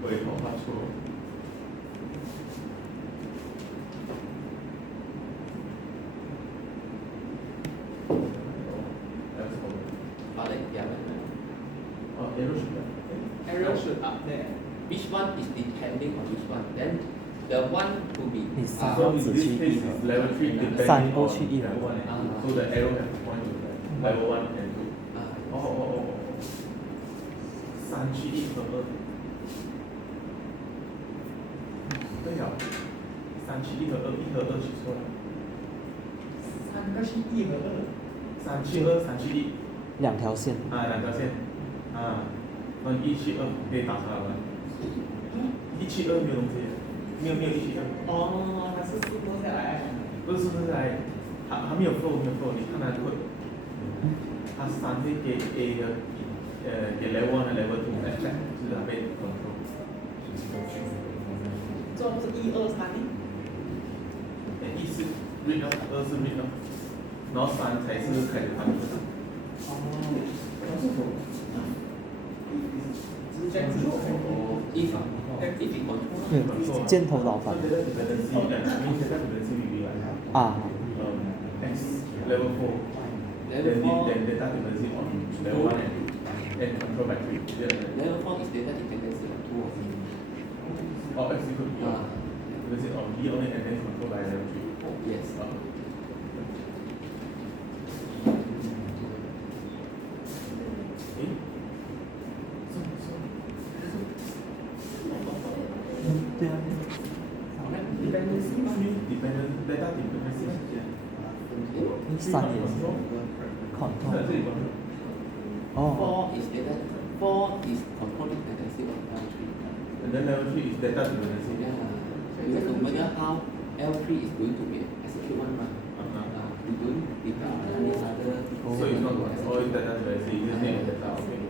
回头发错。 Arrow should up there. Which one is depending on which one? Then the one to be. 你三 So 个 in 子 this 去 case 一 is 和， level 3 depending 3 on 都去一和。 level 1 and 2. So the arrow has to point to level 1 and 2. 3去1和2。对呀，3去1和2，1和2取错了。 3个是1和3去2，3去1。 两条线。两条线。那1去2可以打出来吗？1去2没有东西，没有1去2。哦，它是顺落下来。不是顺下来，还没有 flow， 没有 flow， 你看它会，它3会给 A 的给 level 1和 level 2 effect， 就是它被 control。这不是1、2、3呢？一是 read 咯，2是 read 咯，然后3才是开始看的。哦，那是否？之前是否？一房一平方。对，箭头导反。啊。X level 4. Level 4. Then data dependency on level 1 and control by 3. Level 4 is data dependency on 2 of B. Or X equal to dependency on B only and then control by level 3. Yes. Data dependency. 3也是 control。哦。 4 is data. 4 is control dependency on L3. And then level 3 is data dependency. Yeah. You have to measure how L3 is going to be execute one run. You don't depend on any other. So it's not always data dependency. You just need data. Okay.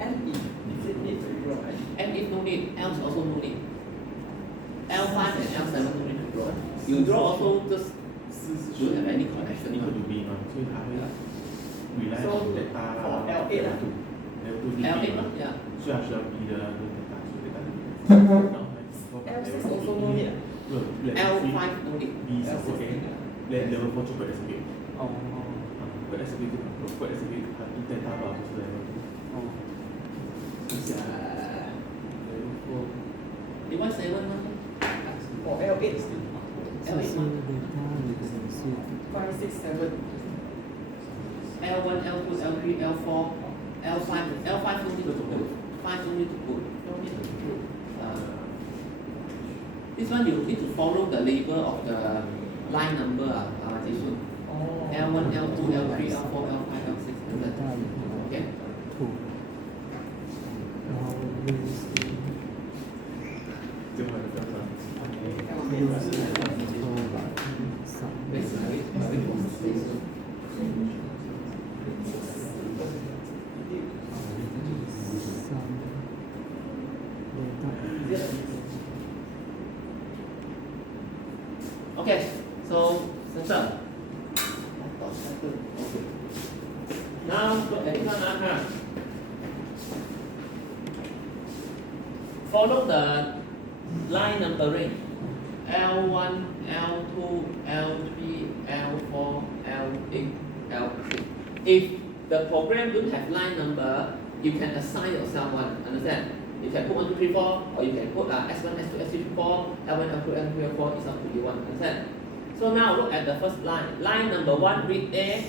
And if it needs to draw, right? And if no need, else also no need. L5 and L7 no need to draw. You draw also just don't have any connection. Equal to B 嘛，所以它会 rely on data for L8 啊 level 2 L8 嘛，yeah. 所以它需要 B 的 data，所以 data L6 also no need. L5 no need. B 是 OK， level 4就会 execute， 哦。会 execute 会 execute 它 data 吧，就是 level 2。哦。是啊，level 你want 7吗？ For L8 still. 这是 data dependency。 5, 6, 7. L1, L2, L3, L4, L5 no need to put. 5 no need to put. No need to do. This one you need to follow the label of the line number. This one. Oh. L1, L2, L3, L4, L5, L6. Okay. 2。然后就会比较少。Okay, so center. Now look at this one. Follow the line numbering. L1, L2, L3, L4, L8, L3. If the program don't have line number, you can assign yourself one. Understand? You can put 1, 2, 3, 4, or you can put S1, S2, S3, 4, L1, L2, L3, L4. It's up to you one. Understand? So now look at the first line. Line number 1, read A.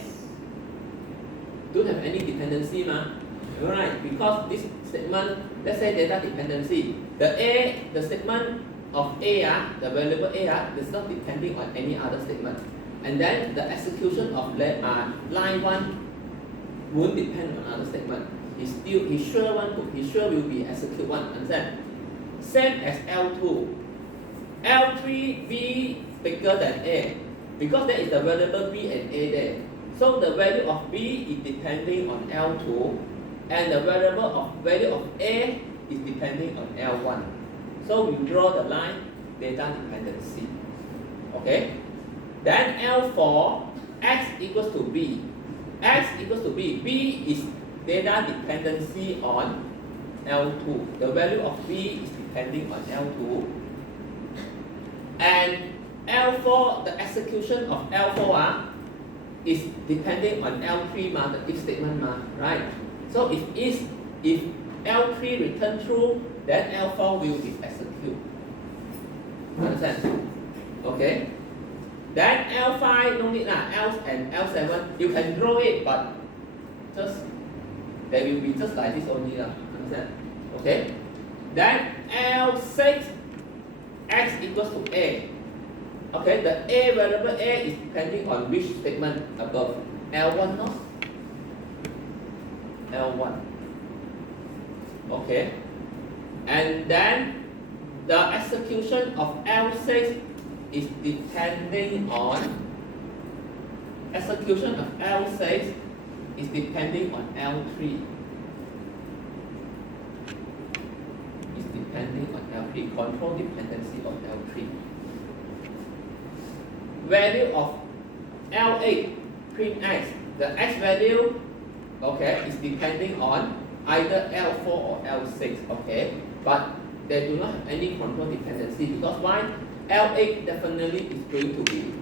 Don't have any dependency, right? Because this statement, let's say data dependency. The statement of A, the variable A, is not depending on any other statement. And then the execution of line 1 won't depend on other statement. He sure will be execute one. Understand? Same as L2. L3 B bigger than A because there is the variable B and A there. So the value of B is depending on L2 and the value of A is depending on L1. So we draw the line data dependency. Okay? Then L4 X equals to B. X equals to B. B is data dependency on L2. The value of B is depending on L2. And L4, the execution of L4 is depending on L3 the if statement right? So if L3 return true, then L4 will be executed. Understand? Okay? Then L5 no need L and L7 you can draw it, but just they will be just like this only Understand? Okay? Then L6 X equals to A. Okay, the A variable A is depending on which statement above? L1 not? L1. Okay. And then the execution of L6 is depending on execution of L6 is depending on L3. Is depending on L3, control dependency of L3. Value of L8 print X, the X value, okay, is depending on either L4 or L6, okay, but they do not have any control dependency because why? L8 definitely is going to be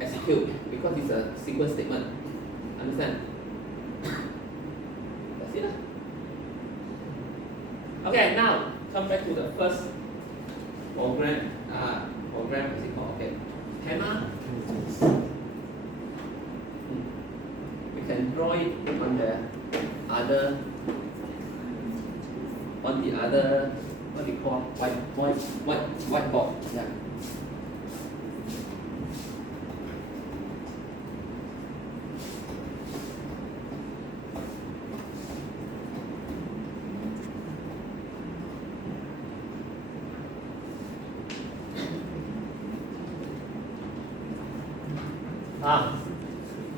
executed because it's a sequence statement. Understand? That's it. Okay, now come back to the first program. Program is it called? Okay, schema. We can draw it on the other, what do you call whiteboard. Yeah.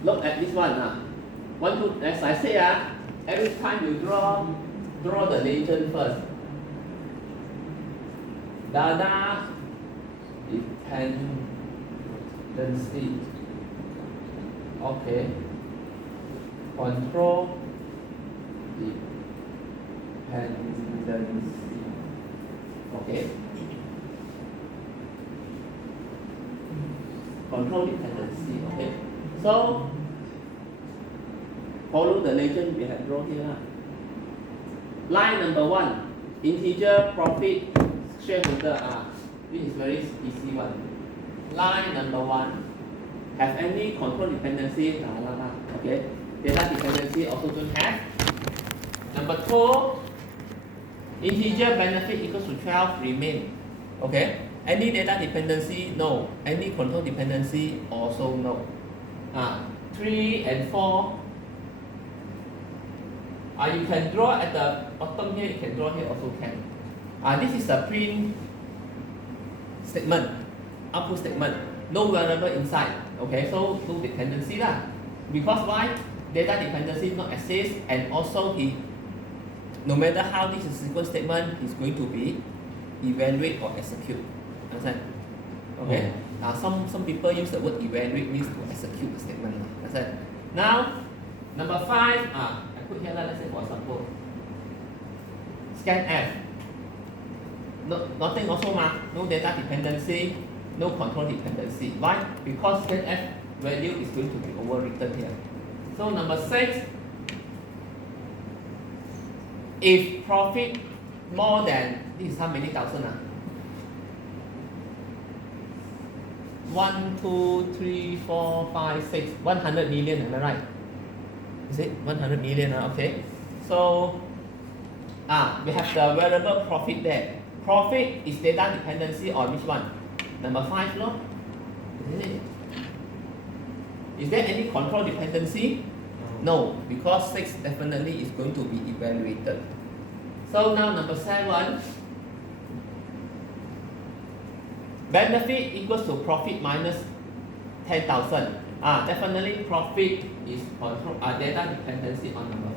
Look at this one. As I say, every time you draw the legend first. Data dependency. Okay. Control dependency. Okay. Control dependency. Okay. So follow the legend we have drawn here. Line number 1, integer profit shareholder. This is very easy one. Line number 1, have any control dependency? Okay. Data dependency also don't have. Number 2, integer benefit equals to 12 remain. Okay. Any data dependency? No. Any control dependency? Also no. 3 and 4. You can draw at the bottom here, you can draw here also can. This is a print statement, output statement. No variable inside. Okay, so no dependency lah. Because why? Data dependency not exist, and also no matter how this is sequence statement, is going to be evaluate or execute. Understand? Okay. Some people use the word evaluate means to execute the statement. Understand? Now, number 5. I put here. Let's say for example, scan F. Nothing also no data dependency, no control dependency. Why? Because scan F value is going to be overwritten here. So number 6. If profit more than, this is how many thousand? 1, 2, 3, 4, 5, 6, 100 million, am I right? Is it 100 million? Okay. So we have the variable profit there. Profit is data dependency on which one? Number 5, no? Is there any control dependency? No, because 6 definitely is going to be evaluated. So now number 7. Benefit equals to profit minus 10,000. Definitely profit is control data dependency on number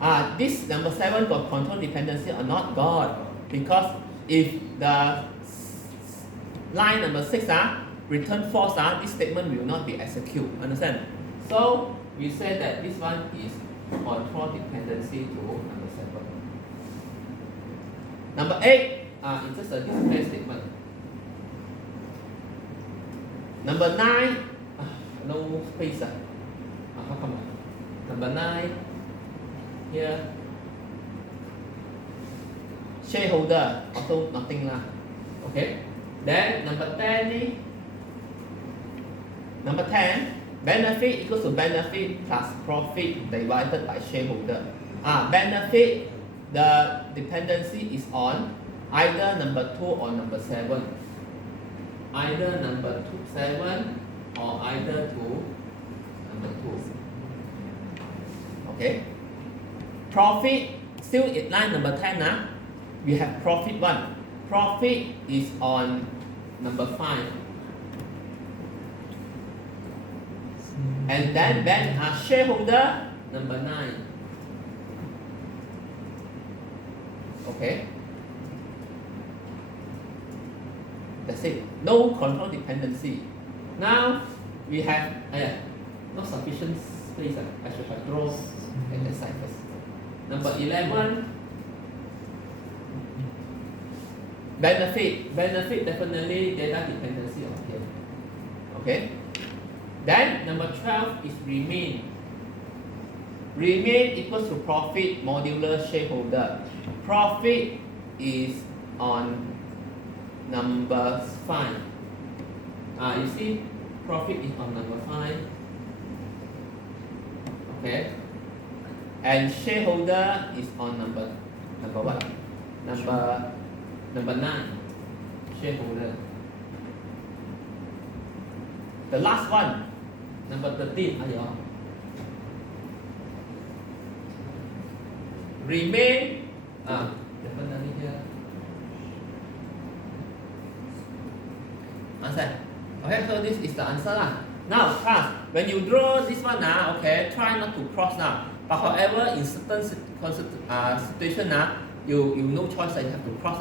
5. This number 7 got control dependency or not? Got. Because if the line number 6 return false, this statement will not be executed. Understand? So we say that this one is control dependency to number 7. Number 8, it's just a display statement. Number 9, no space. How come? Number 9, here, shareholder, also nothing lah. Okay. Then number 10, benefit equals to benefit plus profit divided by shareholder. Benefit, the dependency is on either number 2 or number 7. either number 7 or either to number 2. Okay. Profit, still in line number 10 now. We have profit 1. Profit is on number 5. And then shareholder number 9. Okay. That's it. No control dependency. Now we have not sufficient space. I should have drawn at the side first. Number 11. Benefit definitely data dependency on here. Okay. Then number 12 is remain. Remain equals to profit modular shareholder. Profit is on number 5. You see, profit is on number 5. Okay. And shareholder is on number what? Number 9. Shareholder. The last one, number 13. Remain. Definitely here. Answer. Okay, so this is the answer lah. Now, class, when you draw this one okay, try not to cross now. But however, in certain situation you no choice you have to cross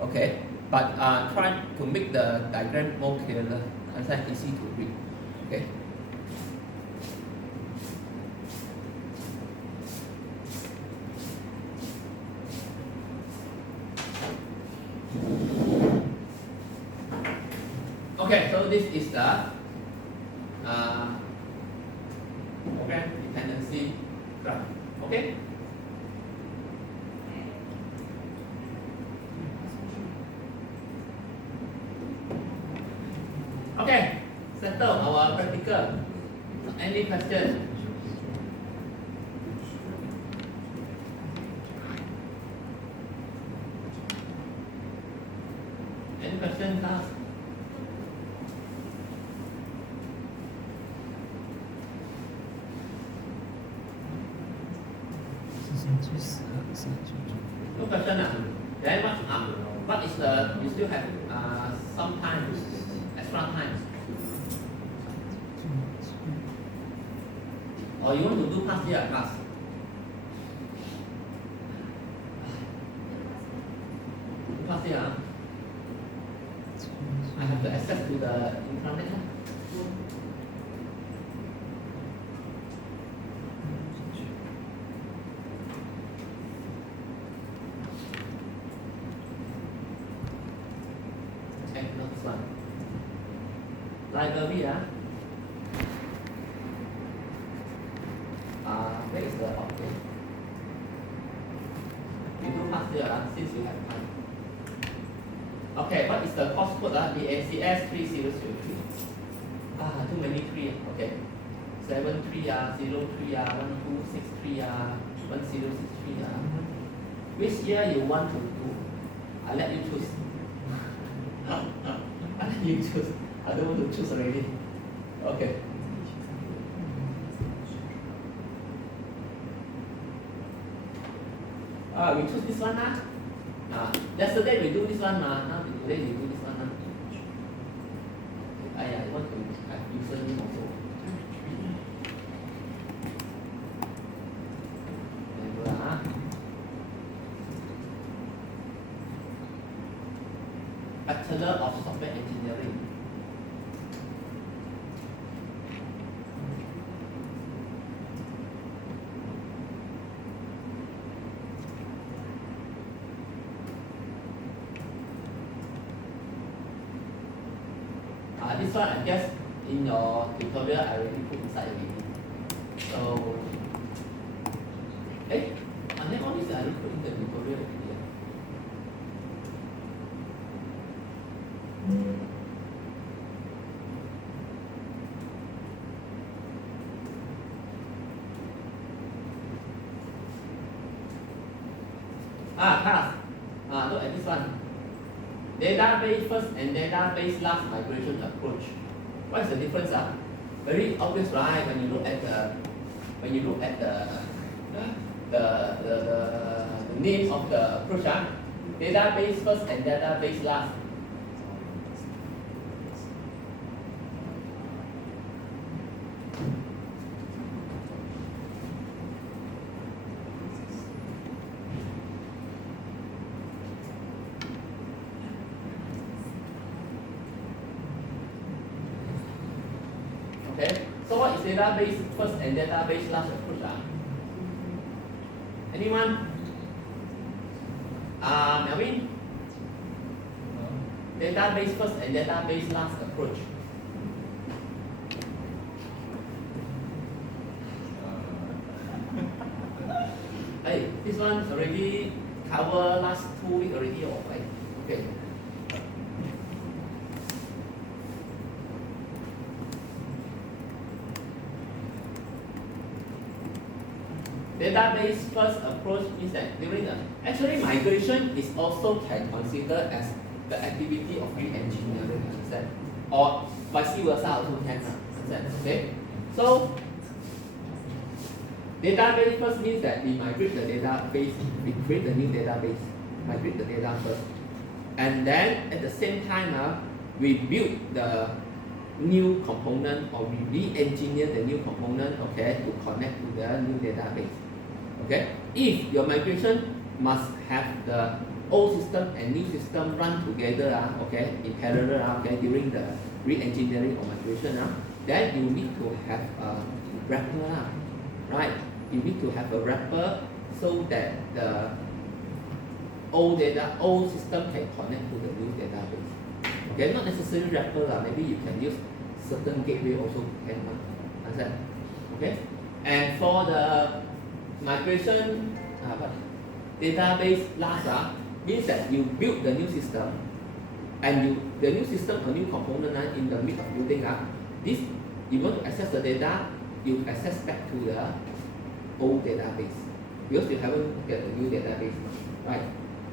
okay. But try to make the diagram more clearer. Answer easy to read. Okay. Okay, so this is the dependency graph. Okay. Okay, settle our practical. Any question? Any question, class? No question. Then what is the? You still have some time, extra time. Or you want to do past year class? Past year. I have to access to the intranet. Next one. Library. Where is the object? You do past year since you have time. Okay, what is the course code? BACS 3003. Too many 3. Okay. 73 03 1263 1063 Which year you want to do? I let you choose. I let you choose. I don't want to choose already. Okay. We choose this one. Yesterday we do this one. Now today we do this one. I want to have user name also. Bachelor of Software Engineering. This one I guess in your tutorial I already put inside already. So, and then all this I already put in the tutorial already. Class. Look at this one. database first and database last migration approach. What is the difference? Very obvious, right? When you look at the name of the approach, database first and database last. Okay, so what is database first and database last approach? Anyone? Melvin? Database first and database last approach. Hey, this one's already covered last 2 weeks already, or right? Okay. Database first approach means that during the actually migration is also can consider as the activity of re-engineering, understand? Or vice versa also can, understand? Okay. So database first means that we migrate the database, we create a new database, migrate the data first, and then at the same time we build the new component or we re-engineer the new component, okay, to connect to the new database. Okay, if your migration must have the old system and new system run together, okay, in parallel, okay, during the re-engineering or migration, then you need to have a wrapper, right? You need to have a wrapper so that the old system can connect to the new database. Okay, not necessarily wrapper, maybe you can use certain gateway also can, understand? Okay, and for the migration database last means that you build the new system and the new system or new component in the midst of building this you want to access the data, you access back to the old database because you haven't get the new database, right?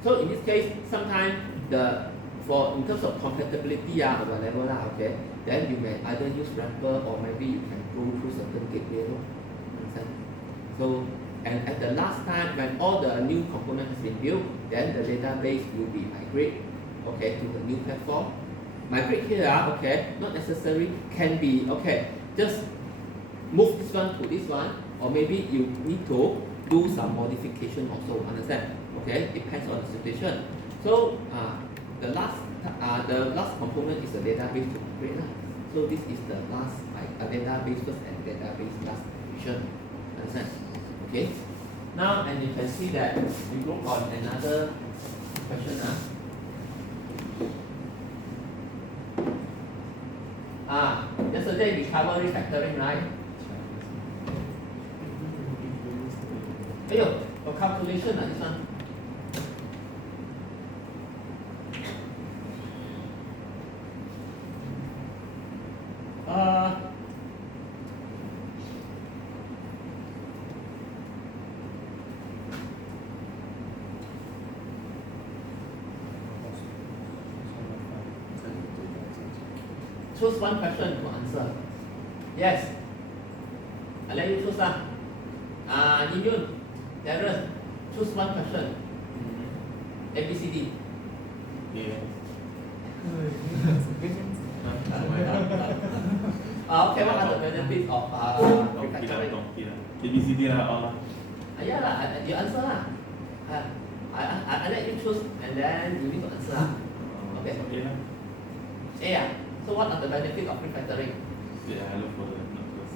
So in this case, sometimes in terms of compatibility or whatever, okay, then you may either use wrapper or maybe you can go through certain gateway, understand? So and at the last time when all the new components has been built, then the database will be migrate, okay, to the new platform. Migrate here, okay, not necessarily can be, okay, just move this one to this one, or maybe you need to do some modification also, understand? Okay, depends on the situation. So the last component is the database to migrate. So this is the last database first and database last migration, understand? Okay, now and you can see that we go on another question. Yesterday we covered refactoring, right? Ayo, for calculation, this one. Choose one question to answer. Yes. I let you choose. Yun, Darren, choose one question. A, B, C, D. Yeah. Okay, what are the benefits of refactoring? ABCD lah. Yeah lah, you answer lah. I let you choose and then you need to answer lah. Okay. A. So what are the benefits of refactoring? Yeah, I look for the numbers.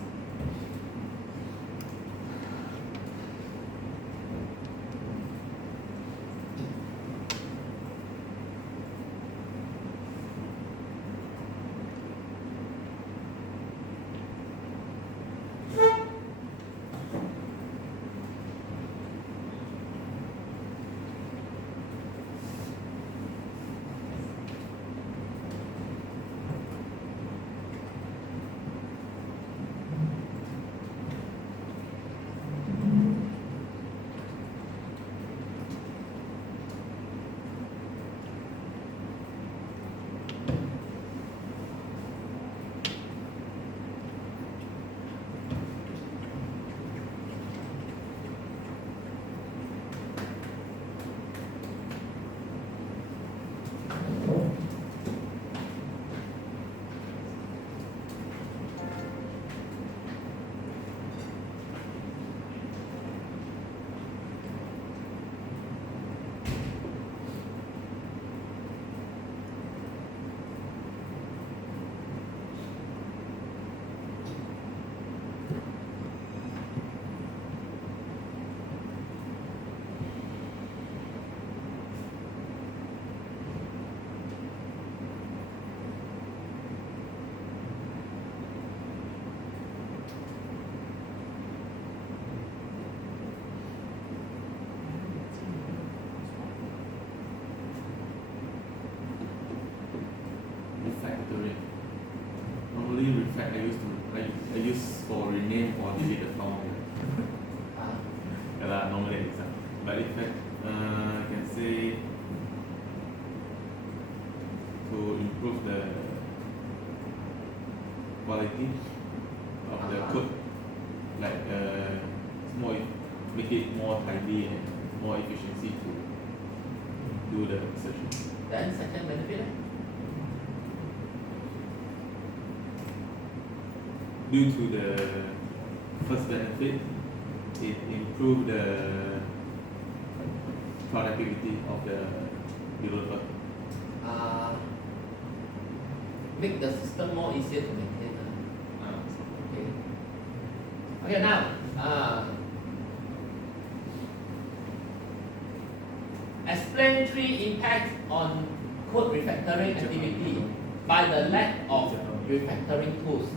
fact, I use for rename or delete the file. Yeah, normally it's but in fact, I can say to improve the quality of the code, like more make it more tidy and more efficiency to do the research. Then second benefit. Due to the first benefit, it improve the productivity of the developer. Make the system more easier to maintain. Okay, now explain 3 impacts on code refactoring activity by the lack of refactoring tools.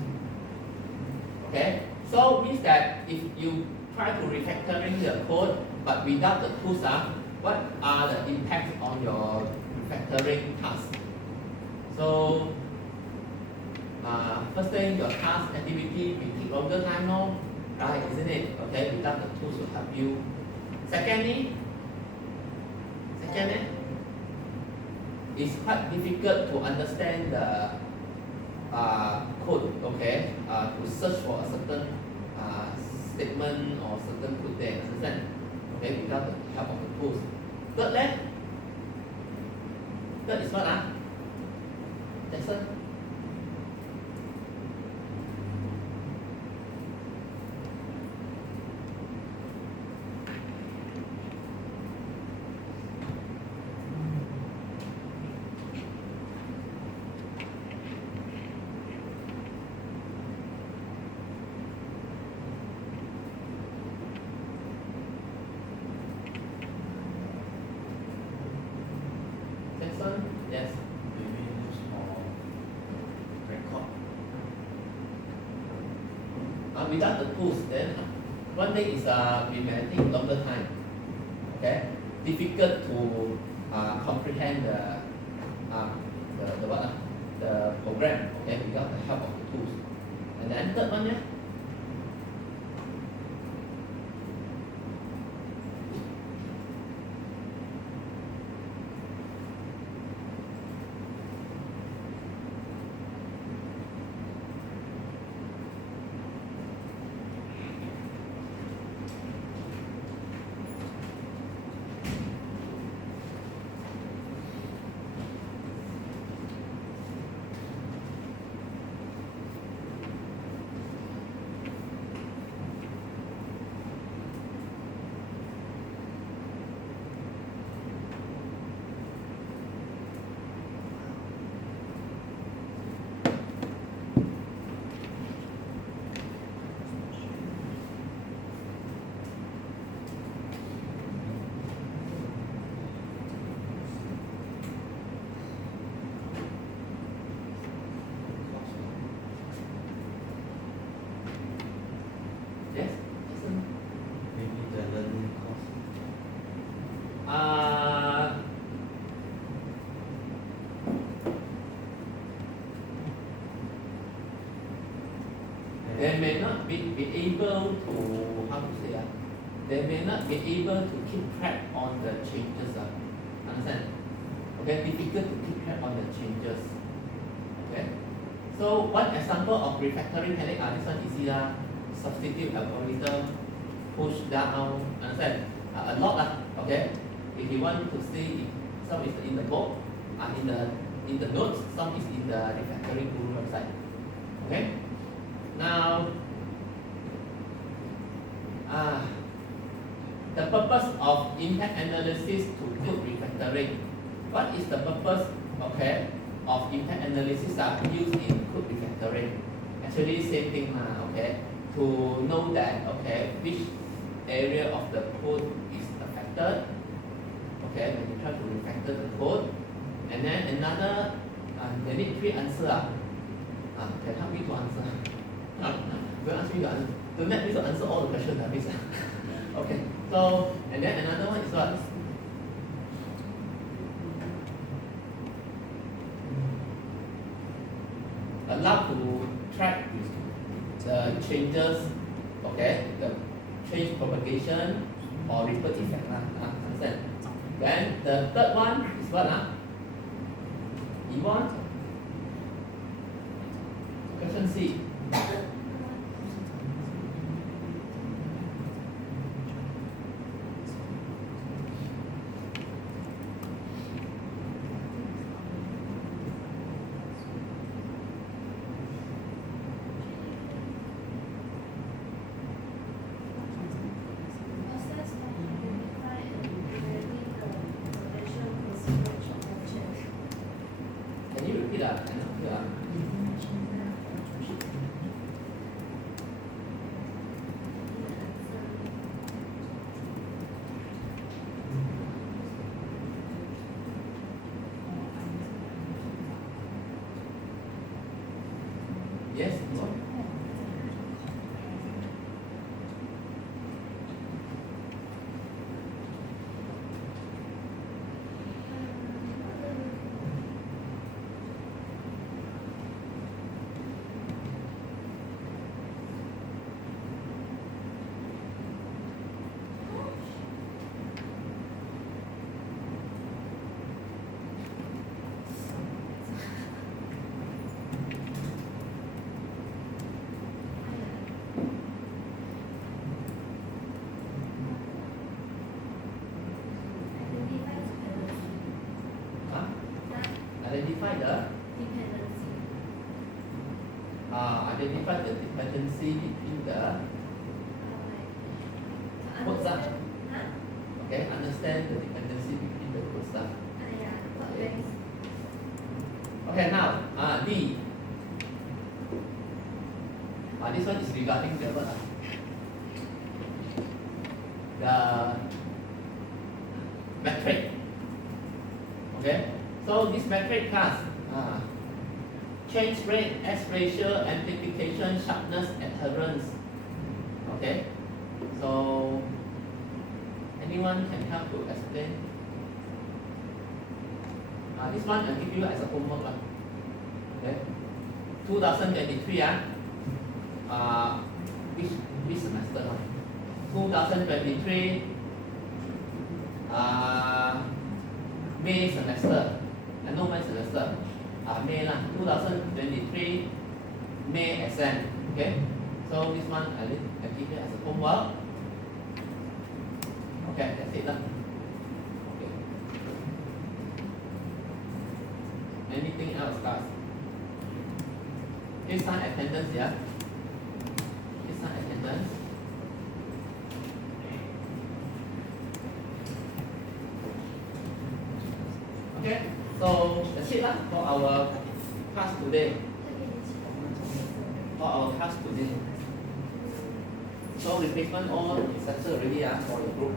Okay, so means that if you try to refactoring the code but without the tools, what are the impacts on your refactoring task? So first thing, your task activity will take longer time, no? Right, isn't it? Okay, without the tools to help you. Secondly, it's quite difficult to understand the code, okay, to search for a certain statement or certain code there, understand? Okay, without the help of the tools. Third is what? Jackson? Yes. Maybe use more record. Without the tools, then one thing is we may take longer time. Okay, difficult to comprehend the what the program. Okay, without the help of the tools. And then third one, yeah. Yes. Maybe the learning cost. They may not be able to, how to say, they may not be able to keep track on the changes. Understand? Okay, difficult to keep track on the changes. Okay. So one example of refactoring panic, this one easy, substitute algorithm, push down, understand? A lot, okay. If you want to see, some is in the book, in the notes, some is in the refactoring guru website. Okay. Now, the purpose of impact analysis to code refactoring. What is the purpose, okay, of impact analysis used in code refactoring? Actually, same thing, okay, to know that, okay, which area of the code is affected, okay, when you try to refactor the code, and then another, they need 3 answers. Can help me to answer. Don't ask me to answer. Don't let me to answer all the questions, please. Okay. So, and then another one is what? Allow to track changes, okay, the change propagation or ripple effect lah. Understand? Then the third one is what lah? Yvonne? Question C. Process to identify and evaluate the potential consequence of the change. Can you repeat that? I know, yeah. Yes, Yvonne? Huh? Identify the identify the dependency between the words lah. Okay, understand the dependency between the words lah. Okay, now D. This one is regarding the what? The metric. Okay, so this metric class, change rate, S ratio, amplification, sharpness, adherence. Okay, so anyone can help to explain? This one I'll give you as a homework lah. Okay, 2023 which semester? 2023 May semester. No May semester. May lah. 2023 May exam. Okay. So this one I give you as a homework. Okay, that's it lah. Okay. Anything else, guys? Please sign attendance, yeah. Please sign attendance. Okay, so that's it lah for our class today. For our class today. So replacement all is settled already for your group.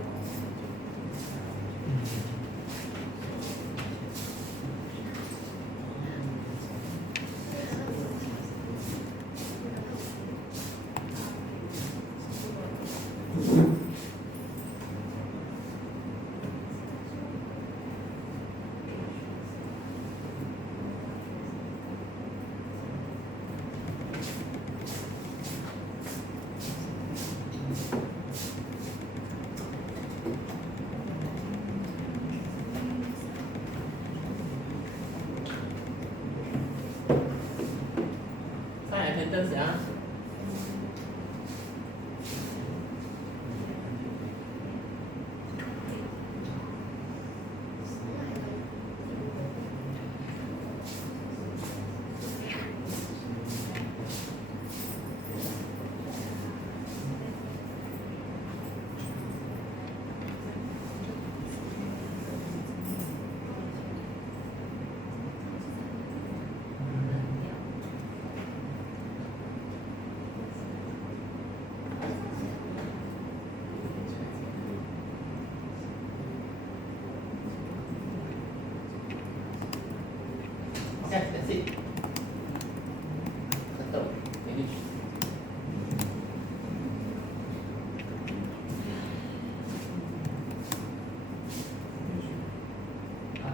Sign attendance, yeah. Okay, that's it. Settle. Finish.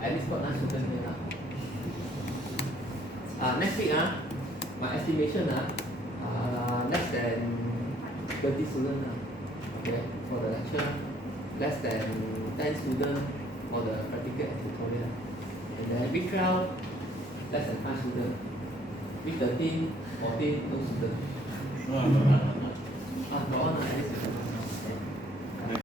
At least got 9 students here lah. Next week my estimation next than 20 students, okay, for the lecture, less than 10 students for the practical and tutorial. And then week 12, less than 5 students. Week 13, 14, no students. No. Got one, at least.